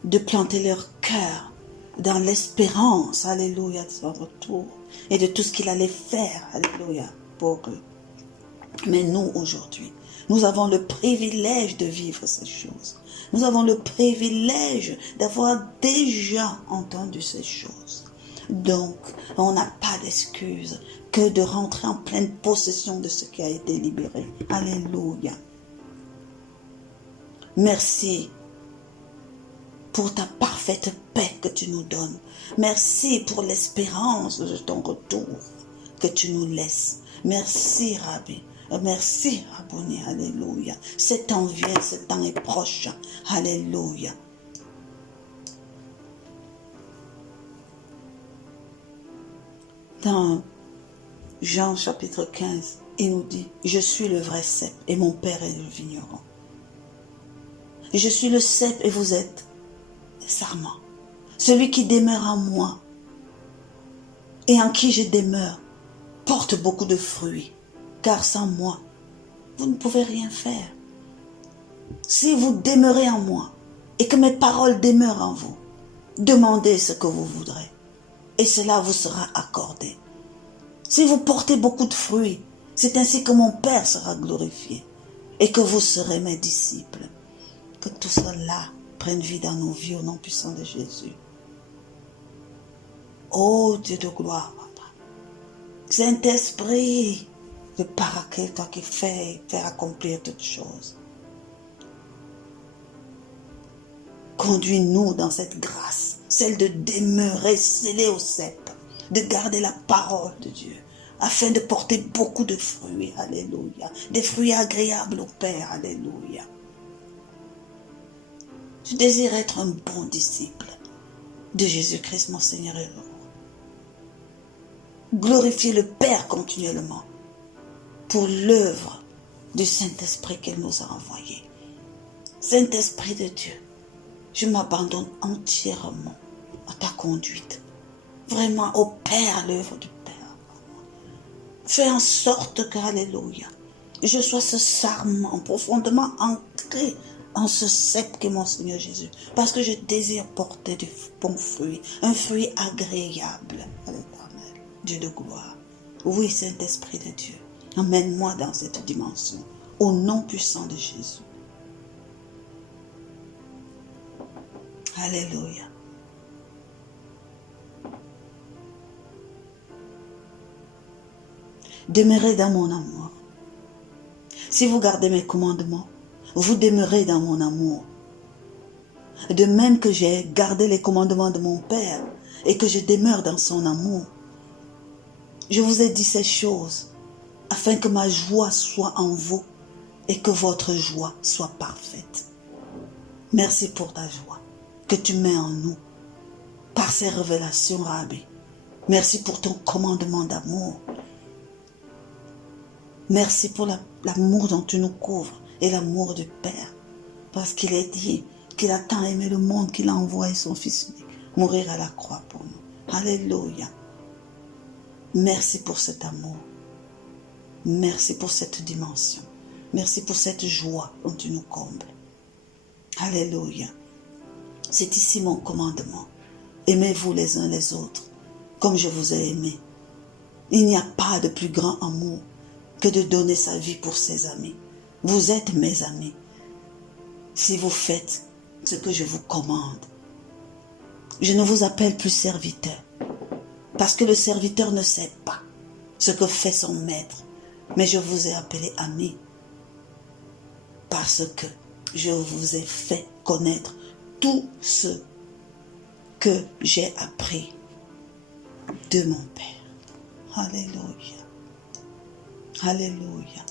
de planter leur cœur dans l'espérance, alléluia, de son retour et de tout ce qu'il allait faire, alléluia, pour eux. Mais nous, aujourd'hui, nous avons le privilège de vivre ces choses. Nous avons le privilège d'avoir déjà entendu ces choses. Donc, on n'a pas d'excuse que de rentrer en pleine possession de ce qui a été libéré. Alléluia. Merci pour ta parfaite paix que tu nous donnes. Merci pour l'espérance de ton retour que tu nous laisses. Merci, Rabbi. Merci, Rabboni. Alléluia. Ce temps vient, ce temps est proche. Alléluia. Dans Jean chapitre 15, il nous dit, je suis le vrai cep et mon père est le vigneron. Je suis le cep et vous êtes les sarments. Celui qui demeure en moi et en qui je demeure porte beaucoup de fruits, car sans moi, vous ne pouvez rien faire. Si vous demeurez en moi et que mes paroles demeurent en vous, demandez ce que vous voudrez et cela vous sera accordé. Si vous portez beaucoup de fruits, c'est ainsi que mon Père sera glorifié et que vous serez mes disciples. Que tout cela prenne vie dans nos vies au nom puissant de Jésus. Ô Dieu de gloire, Saint-Esprit, le Paraclet, toi qui fais faire accomplir toutes choses. Conduis-nous dans cette grâce, celle de demeurer scellés au cep, de garder la parole de Dieu, afin de porter beaucoup de fruits, alléluia, des fruits agréables au Père, alléluia. Je désire être un bon disciple de Jésus-Christ, mon Seigneur et Roi. Glorifier le Père continuellement pour l'œuvre du Saint-Esprit qu'il nous a envoyé. Saint-Esprit de Dieu, je m'abandonne entièrement à ta conduite. Vraiment, au Père, l'œuvre du Père. Fais en sorte que, alléluia, je sois ce sarment profondément ancré en ce cep qu'est mon Seigneur Jésus. Parce que je désire porter de bons fruits, un fruit agréable à l'Éternel, Dieu de gloire. Oui, Saint-Esprit de Dieu, emmène-moi dans cette dimension, au nom puissant de Jésus. Alléluia. Demeurez dans mon amour. Si vous gardez mes commandements, vous demeurez dans mon amour. De même que j'ai gardé les commandements de mon Père et que je demeure dans son amour. Je vous ai dit ces choses afin que ma joie soit en vous et que votre joie soit parfaite. Merci pour ta joie que tu mets en nous par ces révélations, Rabbi. Merci pour ton commandement d'amour. Merci pour l'amour dont tu nous couvres et l'amour du Père. Parce qu'il est dit qu'il a tant aimé le monde qu'il a envoyé son Fils unique mourir à la croix pour nous. Alléluia. Merci pour cet amour. Merci pour cette dimension. Merci pour cette joie dont tu nous combles. Alléluia. C'est ici mon commandement. Aimez-vous les uns les autres comme je vous ai aimé. Il n'y a pas de plus grand amour que de donner sa vie pour ses amis. Vous êtes mes amis si vous faites ce que je vous commande. Je ne vous appelle plus serviteur parce que le serviteur ne sait pas ce que fait son maître, mais je vous ai appelé ami parce que je vous ai fait connaître tout ce que j'ai appris de mon Père. Alléluia. Alléluia.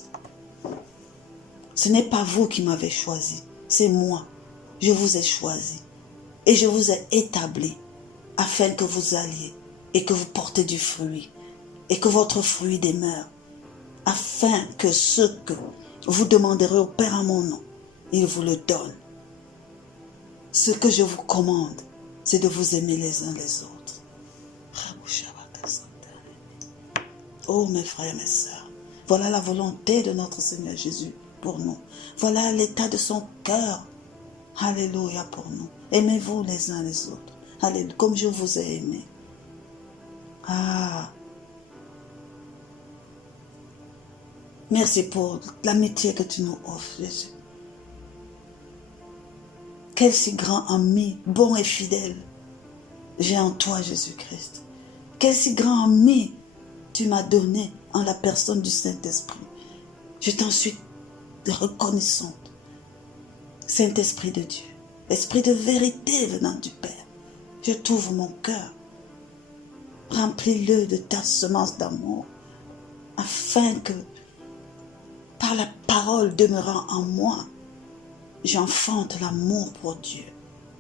Ce n'est pas vous qui m'avez choisi, c'est moi. Je vous ai choisi et je vous ai établi afin que vous alliez et que vous portez du fruit et que votre fruit demeure, afin que ce que vous demanderez au Père en mon nom, il vous le donne. Ce que je vous commande, c'est de vous aimer les uns les autres. Oh mes frères et mes sœurs, voilà la volonté de notre Seigneur Jésus pour nous. Voilà l'état de son cœur. Alléluia pour nous. Aimez-vous les uns les autres. Alléluia, comme je vous ai aimé. Ah. Merci pour l'amitié que tu nous offres, Jésus. Quel si grand ami, bon et fidèle, j'ai en toi, Jésus-Christ. Quel si grand ami tu m'as donné en la personne du Saint-Esprit. Je t'en suis reconnaissante. Saint-Esprit de Dieu, Esprit de vérité venant du Père, je t'ouvre mon cœur. Remplis-le de ta semence d'amour, afin que, par la parole demeurant en moi, j'enfante l'amour pour Dieu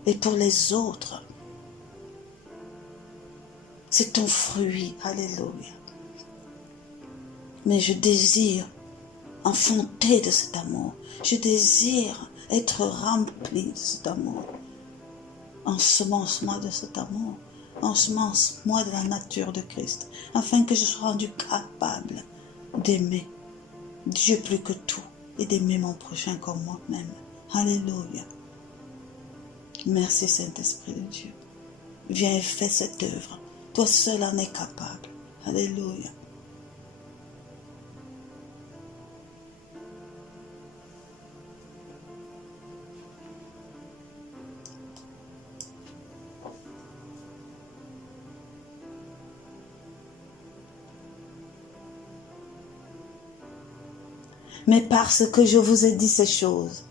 et pour les autres. C'est ton fruit, alléluia. Mais je désire enfanter de cet amour. Je désire être rempli de cet amour. Ensemence-moi de cet amour. Ensemence-moi de la nature de Christ, afin que je sois rendu capable d'aimer Dieu plus que tout et d'aimer mon prochain comme moi-même. Alléluia. Merci Saint-Esprit de Dieu. Viens et fais cette œuvre. Toi seul en es capable. Alléluia. Mais parce que je vous ai dit ces choses,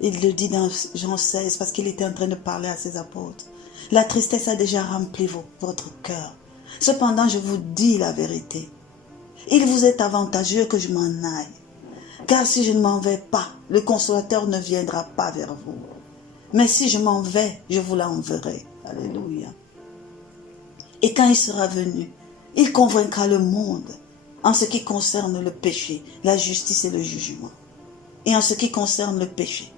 il le dit dans Jean 16, parce qu'il était en train de parler à ses apôtres. La tristesse a déjà rempli votre cœur. Cependant, je vous dis la vérité. Il vous est avantageux que je m'en aille. Car si je ne m'en vais pas, le consolateur ne viendra pas vers vous. Mais si je m'en vais, je vous l'enverrai. Alléluia. Et quand il sera venu, il convaincra le monde en ce qui concerne le péché, la justice et le jugement. Et en ce qui concerne le péché,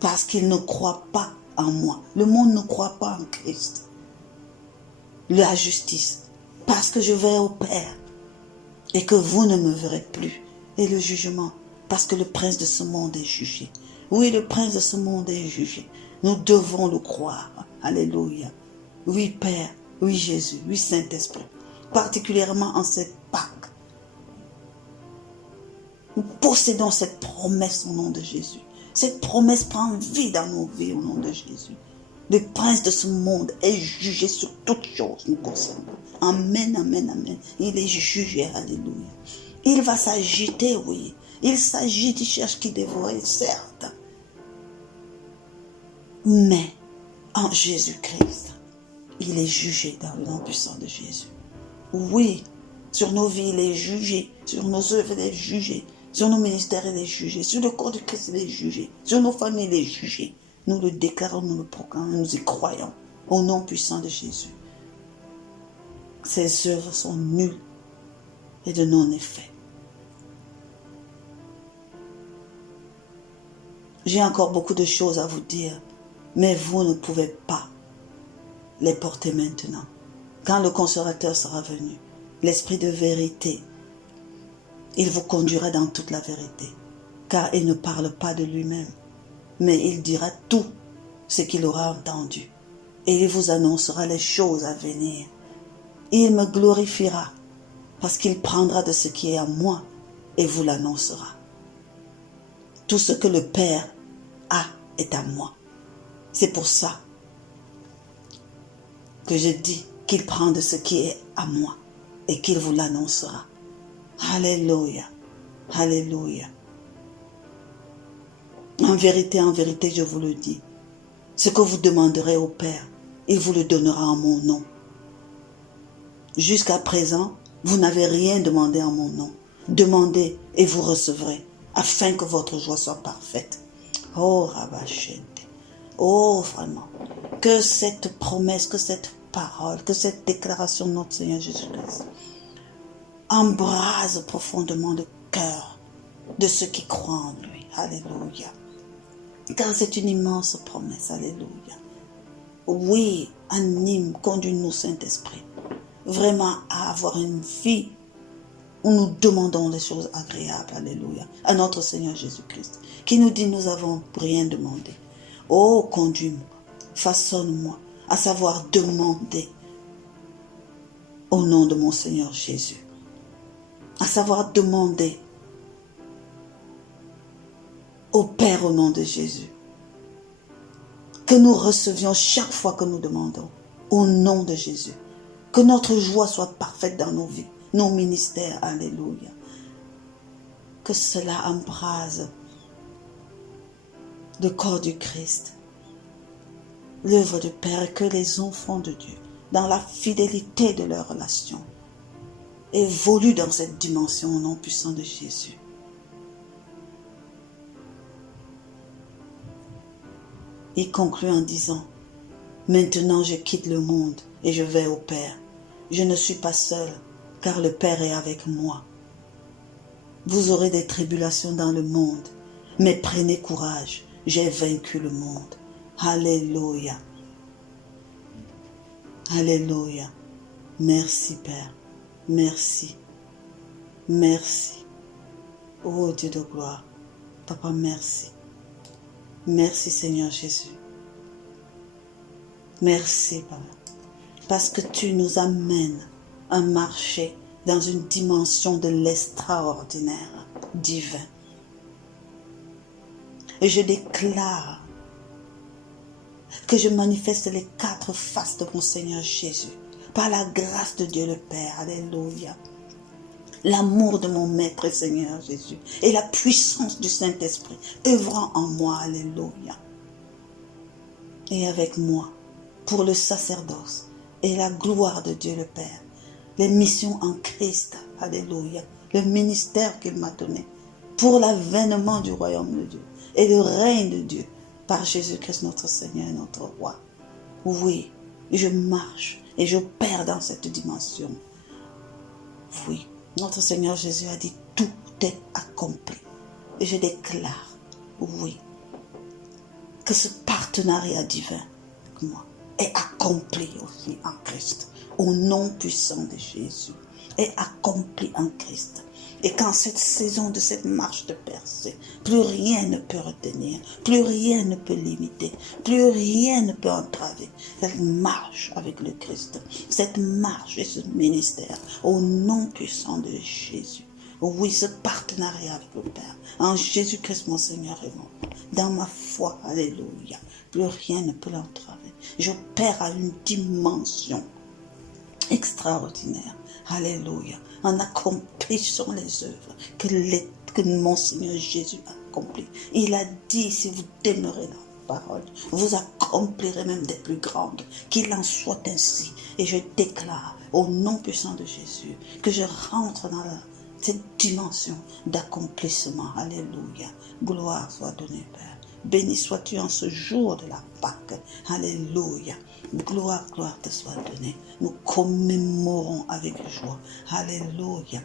parce qu'il ne croit pas en moi. Le monde ne croit pas en Christ. La justice, parce que je vais au Père et que vous ne me verrez plus. Et le jugement, parce que le prince de ce monde est jugé. Oui, le prince de ce monde est jugé. Nous devons le croire. Alléluia. Oui, Père. Oui, Jésus. Oui, Saint-Esprit. Particulièrement en cette Pâques. Nous possédons cette promesse au nom de Jésus. Cette promesse prend vie dans nos vies au nom de Jésus. Le prince de ce monde est jugé sur toutes choses nous concernant. Amen, amen, amen. Il est jugé, alléluia. Il va s'agiter, oui. Il s'agite, il cherche qui dévorer, certes. Mais en Jésus-Christ, il est jugé dans le nom puissant de Jésus. Oui, sur nos vies, il est jugé. Sur nos œuvres, il est jugé. Sur nos ministères, il est jugé. Sur le corps du Christ, il est jugé. Sur nos familles, il est jugé. Nous le déclarons, nous le proclamons, nous y croyons. Au nom puissant de Jésus. Ses œuvres sont nulles et de non-effet. J'ai encore beaucoup de choses à vous dire, mais vous ne pouvez pas les porter maintenant. Quand le consolateur sera venu, l'Esprit de vérité, il vous conduira dans toute la vérité, car il ne parle pas de lui-même, mais il dira tout ce qu'il aura entendu, et il vous annoncera les choses à venir. Il me glorifiera, parce qu'il prendra de ce qui est à moi, et vous l'annoncera. Tout ce que le Père a est à moi. C'est pour ça que je dis qu'il prend de ce qui est à moi et qu'il vous l'annoncera. Alléluia, alléluia. En vérité, je vous le dis, ce que vous demanderez au Père, il vous le donnera en mon nom. Jusqu'à présent, vous n'avez rien demandé en mon nom. Demandez et vous recevrez, afin que votre joie soit parfaite. Oh, Rabachente. Oh, vraiment. Que cette promesse, que cette parole, que cette déclaration de notre Seigneur Jésus-Christ embrase profondément le cœur de ceux qui croient en lui. Alléluia. Car c'est une immense promesse. Alléluia. Oui, anime, conduis-nous, Saint-Esprit, vraiment à avoir une vie où nous demandons des choses agréables, alléluia, à notre Seigneur Jésus-Christ, qui nous dit nous n'avons rien demandé. Oh, conduis-moi, façonne-moi, à savoir demander au nom de mon Seigneur Jésus, à savoir demander au Père au nom de Jésus, que nous recevions chaque fois que nous demandons, au nom de Jésus, que notre joie soit parfaite dans nos vies, nos ministères, alléluia. Que cela embrase le corps du Christ, l'œuvre du Père, et que les enfants de Dieu, dans la fidélité de leur relation, évoluent dans cette dimension au nom puissant de Jésus. Il conclut en disant, maintenant je quitte le monde et je vais au Père. Je ne suis pas seul, car le Père est avec moi. Vous aurez des tribulations dans le monde, mais prenez courage, j'ai vaincu le monde. Alléluia. Alléluia. Merci Père. Merci. Merci. Oh Dieu de gloire. Papa, merci. Merci Seigneur Jésus. Merci Papa. Parce que tu nous amènes à marcher dans une dimension de l'extraordinaire, divin. Et je déclare que je manifeste les 4 faces de mon Seigneur Jésus, par la grâce de Dieu le Père, alléluia. L'amour de mon Maître et Seigneur Jésus, et la puissance du Saint-Esprit, œuvrant en moi, alléluia. Et avec moi, pour le sacerdoce, et la gloire de Dieu le Père, les missions en Christ, alléluia, le ministère qu'il m'a donné, pour l'avènement du royaume de Dieu, et le règne de Dieu, par Jésus-Christ notre Seigneur et notre Roi. Oui, je marche et j'opère dans cette dimension. Oui, notre Seigneur Jésus a dit, tout est accompli. Et je déclare, oui, que ce partenariat divin avec moi est accompli aussi en Christ, au nom puissant de Jésus, est accompli en Christ. Et qu'en cette saison de cette marche de percée, plus rien ne peut retenir, plus rien ne peut limiter, plus rien ne peut entraver cette marche avec le Christ, cette marche et ce ministère, au nom puissant de Jésus. Oui, ce partenariat avec le Père, en Jésus-Christ mon Seigneur et mon Roi, dans ma foi, alléluia, plus rien ne peut l'entraver. J'opère à une dimension extraordinaire, alléluia, en accomplissant les œuvres que mon Seigneur Jésus a accomplies. Il a dit, si vous demeurez dans la parole, vous accomplirez même des plus grandes, qu'il en soit ainsi. Et je déclare, au nom puissant de Jésus, que je rentre dans cette dimension d'accomplissement. Alléluia. Gloire soit donnée, Père. Béni sois-tu en ce jour de la Pâque. Alléluia. Gloire, gloire te soit donnée. Nous commémorons avec joie. Alléluia.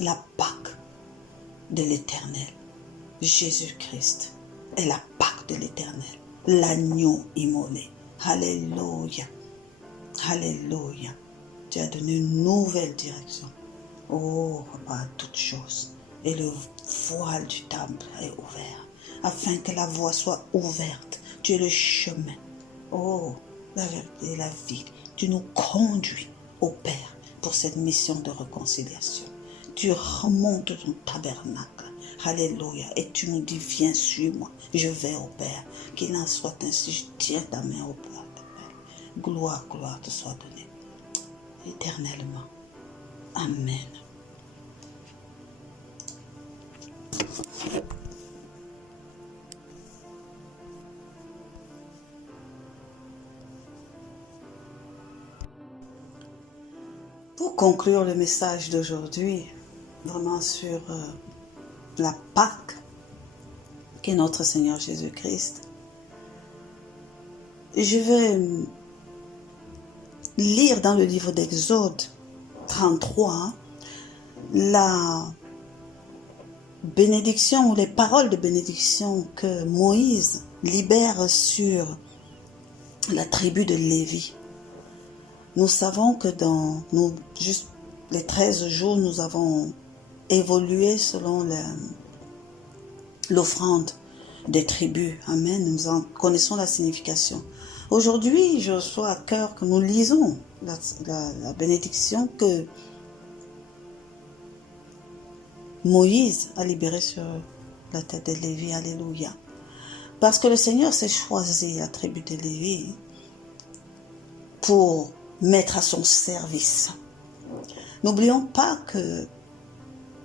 La Pâque de l'Éternel. Jésus-Christ est la Pâque de l'Éternel, l'agneau immolé. Alléluia. Alléluia. Tu as donné une nouvelle direction. Oh, Papa, à toutes choses. Et le voile du temple est ouvert, afin que la voie soit ouverte. Tu es le chemin. Oh, la vérité et la vie. Tu nous conduis au Père pour cette mission de réconciliation. Tu remontes ton tabernacle. Alléluia. Et tu nous dis, viens, suis-moi. Je vais au Père. Qu'il en soit ainsi. Je tiens ta main au Père. Gloire, gloire te soit donnée. Éternellement. Amen. Pour conclure le message d'aujourd'hui, vraiment sur la Pâque qu'est notre Seigneur Jésus-Christ, je vais lire dans le livre d'Exode 33 la bénédiction ou les paroles de bénédiction que Moïse libère sur la tribu de Lévi. Nous savons que dans juste les 13 jours, nous avons évolué selon l'offrande des tribus. Amen. Nous en connaissons la signification. Aujourd'hui, je reçois à cœur que nous lisons la bénédiction que Moïse a libérée sur la tête de Lévi. Alléluia. Parce que le Seigneur s'est choisi la tribu de Lévi pour mettre à son service. N'oublions pas que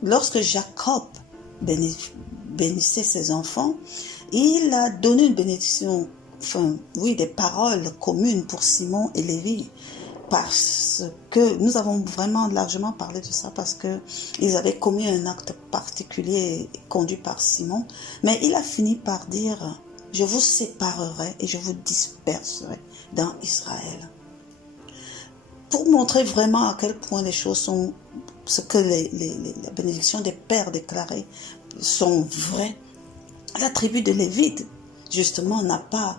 lorsque Jacob bénissait ses enfants, il a donné une bénédiction, des paroles communes pour Simon et Lévi, parce que nous avons vraiment largement parlé de ça, parce que ils avaient commis un acte particulier conduit par Simon, mais il a fini par dire, je vous séparerai et je vous disperserai dans Israël. Pour montrer vraiment à quel point les choses sont, ce que la bénédiction des pères déclarées sont vraies. La tribu de Lévite, justement, n'a pas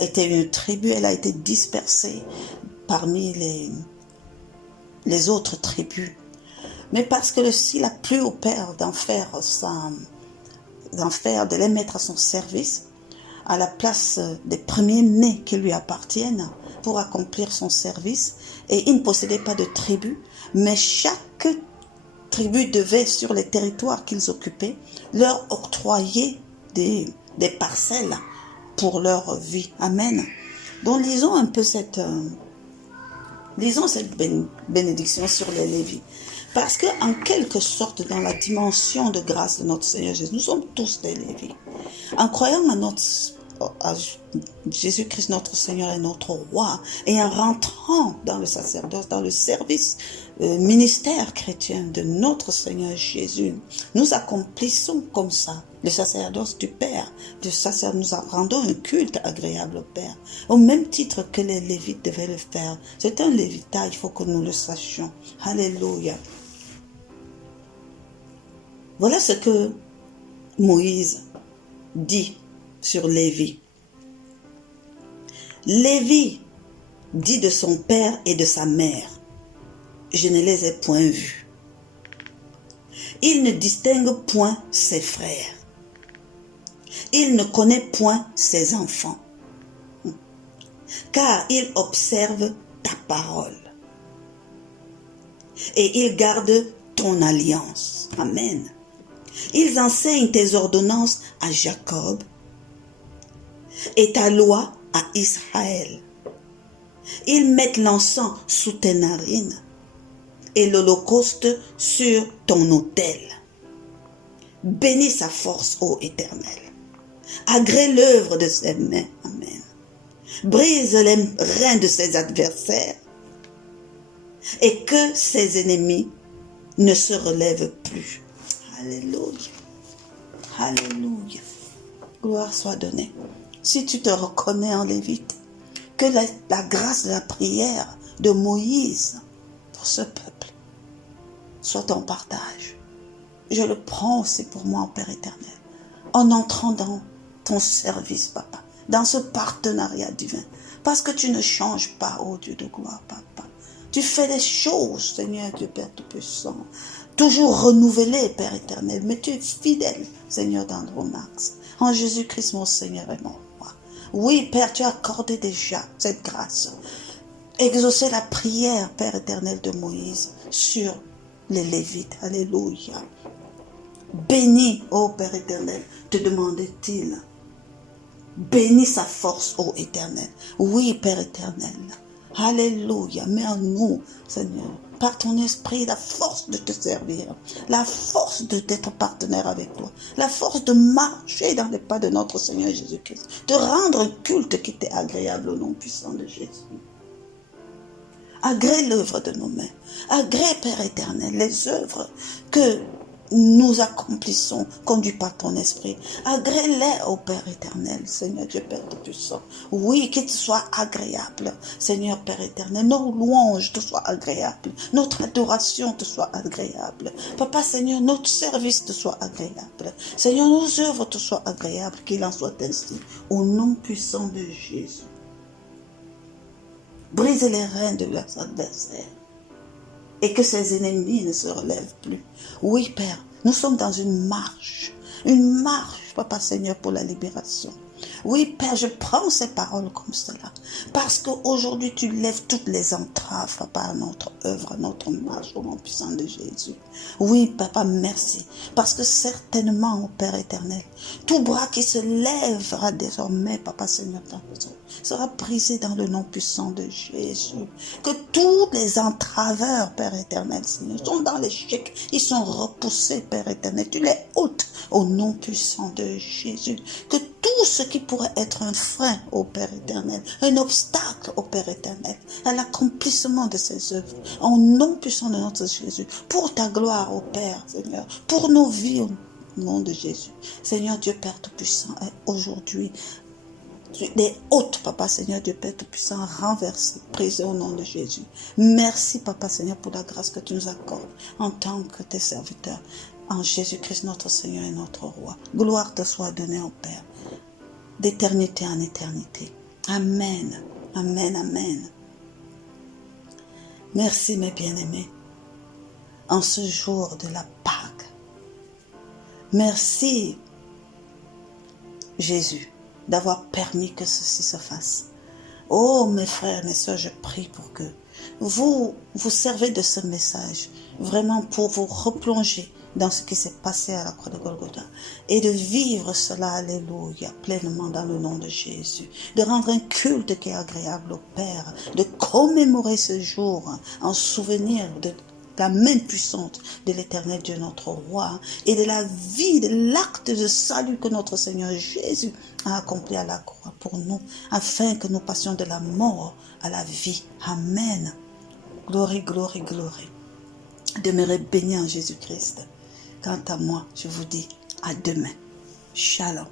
été une tribu, elle a été dispersée parmi les autres tribus. Mais parce que s'il a plu au Père de les mettre à son service, à la place des premiers-nés qui lui appartiennent pour accomplir son service, et il ne possédait pas de tribu, mais chaque tribu devait, sur les territoires qu'ils occupaient, leur octroyer des parcelles pour leur vie. Amen. Donc lisons un peu cette bénédiction sur les Lévites. Parce que en quelque sorte, dans la dimension de grâce de notre Seigneur Jésus, nous sommes tous des Lévites. En croyant à Jésus-Christ notre Seigneur et notre Roi, et en rentrant dans le sacerdoce, dans le service ministère chrétien de notre Seigneur Jésus, nous accomplissons comme ça le sacerdoce du Père. Nous rendons un culte agréable au Père, au même titre que les Lévites devaient le faire. C'est un lévitat, il faut que nous le sachions. Alléluia. Voilà ce que Moïse dit sur Lévi. Lévi dit de son père et de sa mère, je ne les ai point vus. Il ne distingue point ses frères. Il ne connaît point ses enfants. Car il observe ta parole. Et il garde ton alliance. Amen. Ils enseignent tes ordonnances à Jacob et ta loi à Israël. Ils mettent l'encens sous tes narines et l'holocauste sur ton autel. Bénis sa force, ô Éternel. Agrée l'œuvre de ses mains. Amen. Brise les reins de ses adversaires et que ses ennemis ne se relèvent plus. Alléluia. Alléluia. Gloire soit donnée. Si tu te reconnais en Lévite, que la grâce de la prière de Moïse pour ce peuple soit ton partage. Je le prends aussi pour moi, Père éternel. en entrant dans ton service, papa, dans ce partenariat divin. Parce que tu ne changes pas, oh Dieu de gloire, papa. Tu fais les choses, Seigneur Dieu Père Tout-Puissant, toujours renouvelées, Père éternel, mais tu es fidèle, Seigneur, dans ton axe. En Jésus-Christ, mon Seigneur et mon roi. Oui, Père, tu as accordé déjà cette grâce. Exaucer la prière, Père éternel, de Moïse sur les Lévites. Alléluia. Bénis, ô Père éternel, te demandait-il. Bénis sa force, ô éternel. Oui, Père éternel. Alléluia. Mets en nous, Seigneur, par ton esprit, la force de te servir, la force d'être partenaire avec toi, la force de marcher dans les pas de notre Seigneur Jésus-Christ, de rendre un culte qui t'est agréable au nom puissant de Jésus. Agrée l'œuvre de nos mains. Agrée, Père éternel, les œuvres que nous accomplissons, conduits par ton esprit. Agrée-les, ô Père éternel, Seigneur Dieu Père Tout-Puissant. Oui, qu'il te soit agréable, Seigneur Père éternel. Nos louanges te soient agréables. Notre adoration te soit agréable. Papa, Seigneur, notre service te soit agréable. Seigneur, nos œuvres te soient agréables. Qu'il en soit ainsi, au nom puissant de Jésus. Brise les reins de leurs adversaires et que ses ennemis ne se relèvent plus. Oui, Père, nous sommes dans une marche, Papa Seigneur, pour la libération. Oui, Père, je prends ces paroles comme cela, parce qu'aujourd'hui, tu lèves toutes les entraves, Papa, à notre œuvre, à notre marche, au nom puissant de Jésus. Oui, Papa, merci, parce que certainement, Père éternel, tout bras qui se lèvera désormais, Papa Seigneur, sera brisé dans le nom puissant de Jésus. Que tous les entraveurs, Père éternel, Seigneur, sont dans l'échec, ils sont repoussés, Père éternel, tu les ôtes au nom puissant de Jésus. Que tout ce qui pourrait être un frein au Père éternel, un obstacle au Père éternel, à l'accomplissement de ses œuvres, au nom puissant de notre Jésus, pour ta gloire, ô Père, Seigneur, pour nos vies, au nom de Jésus. Seigneur Dieu Père Tout-Puissant, aujourd'hui, les hautes, Papa Seigneur Dieu Père Tout-Puissant, renversées, prises au nom de Jésus. Merci, Papa Seigneur, pour la grâce que tu nous accordes en tant que tes serviteurs. En Jésus-Christ, notre Seigneur et notre Roi. Gloire te soit donnée, au Père, d'éternité en éternité. Amen. Amen. Amen. Merci, mes bien-aimés, en ce jour de la Pâque. Merci, Jésus, d'avoir permis que ceci se fasse. Oh, mes frères, mes soeurs, je prie pour que vous servez de ce message, vraiment pour vous replonger dans ce qui s'est passé à la croix de Golgotha et de vivre cela, alléluia, pleinement dans le nom de Jésus, de rendre un culte qui est agréable au Père, de commémorer ce jour en souvenir de la main puissante de l'Éternel Dieu notre Roi et de la vie, de l'acte de salut que notre Seigneur Jésus a accompli à la croix pour nous, afin que nous passions de la mort à la vie. Amen. Gloire, gloire, gloire. Demeurez bénis en Jésus-Christ. Quant à moi, je vous dis à demain. Shalom.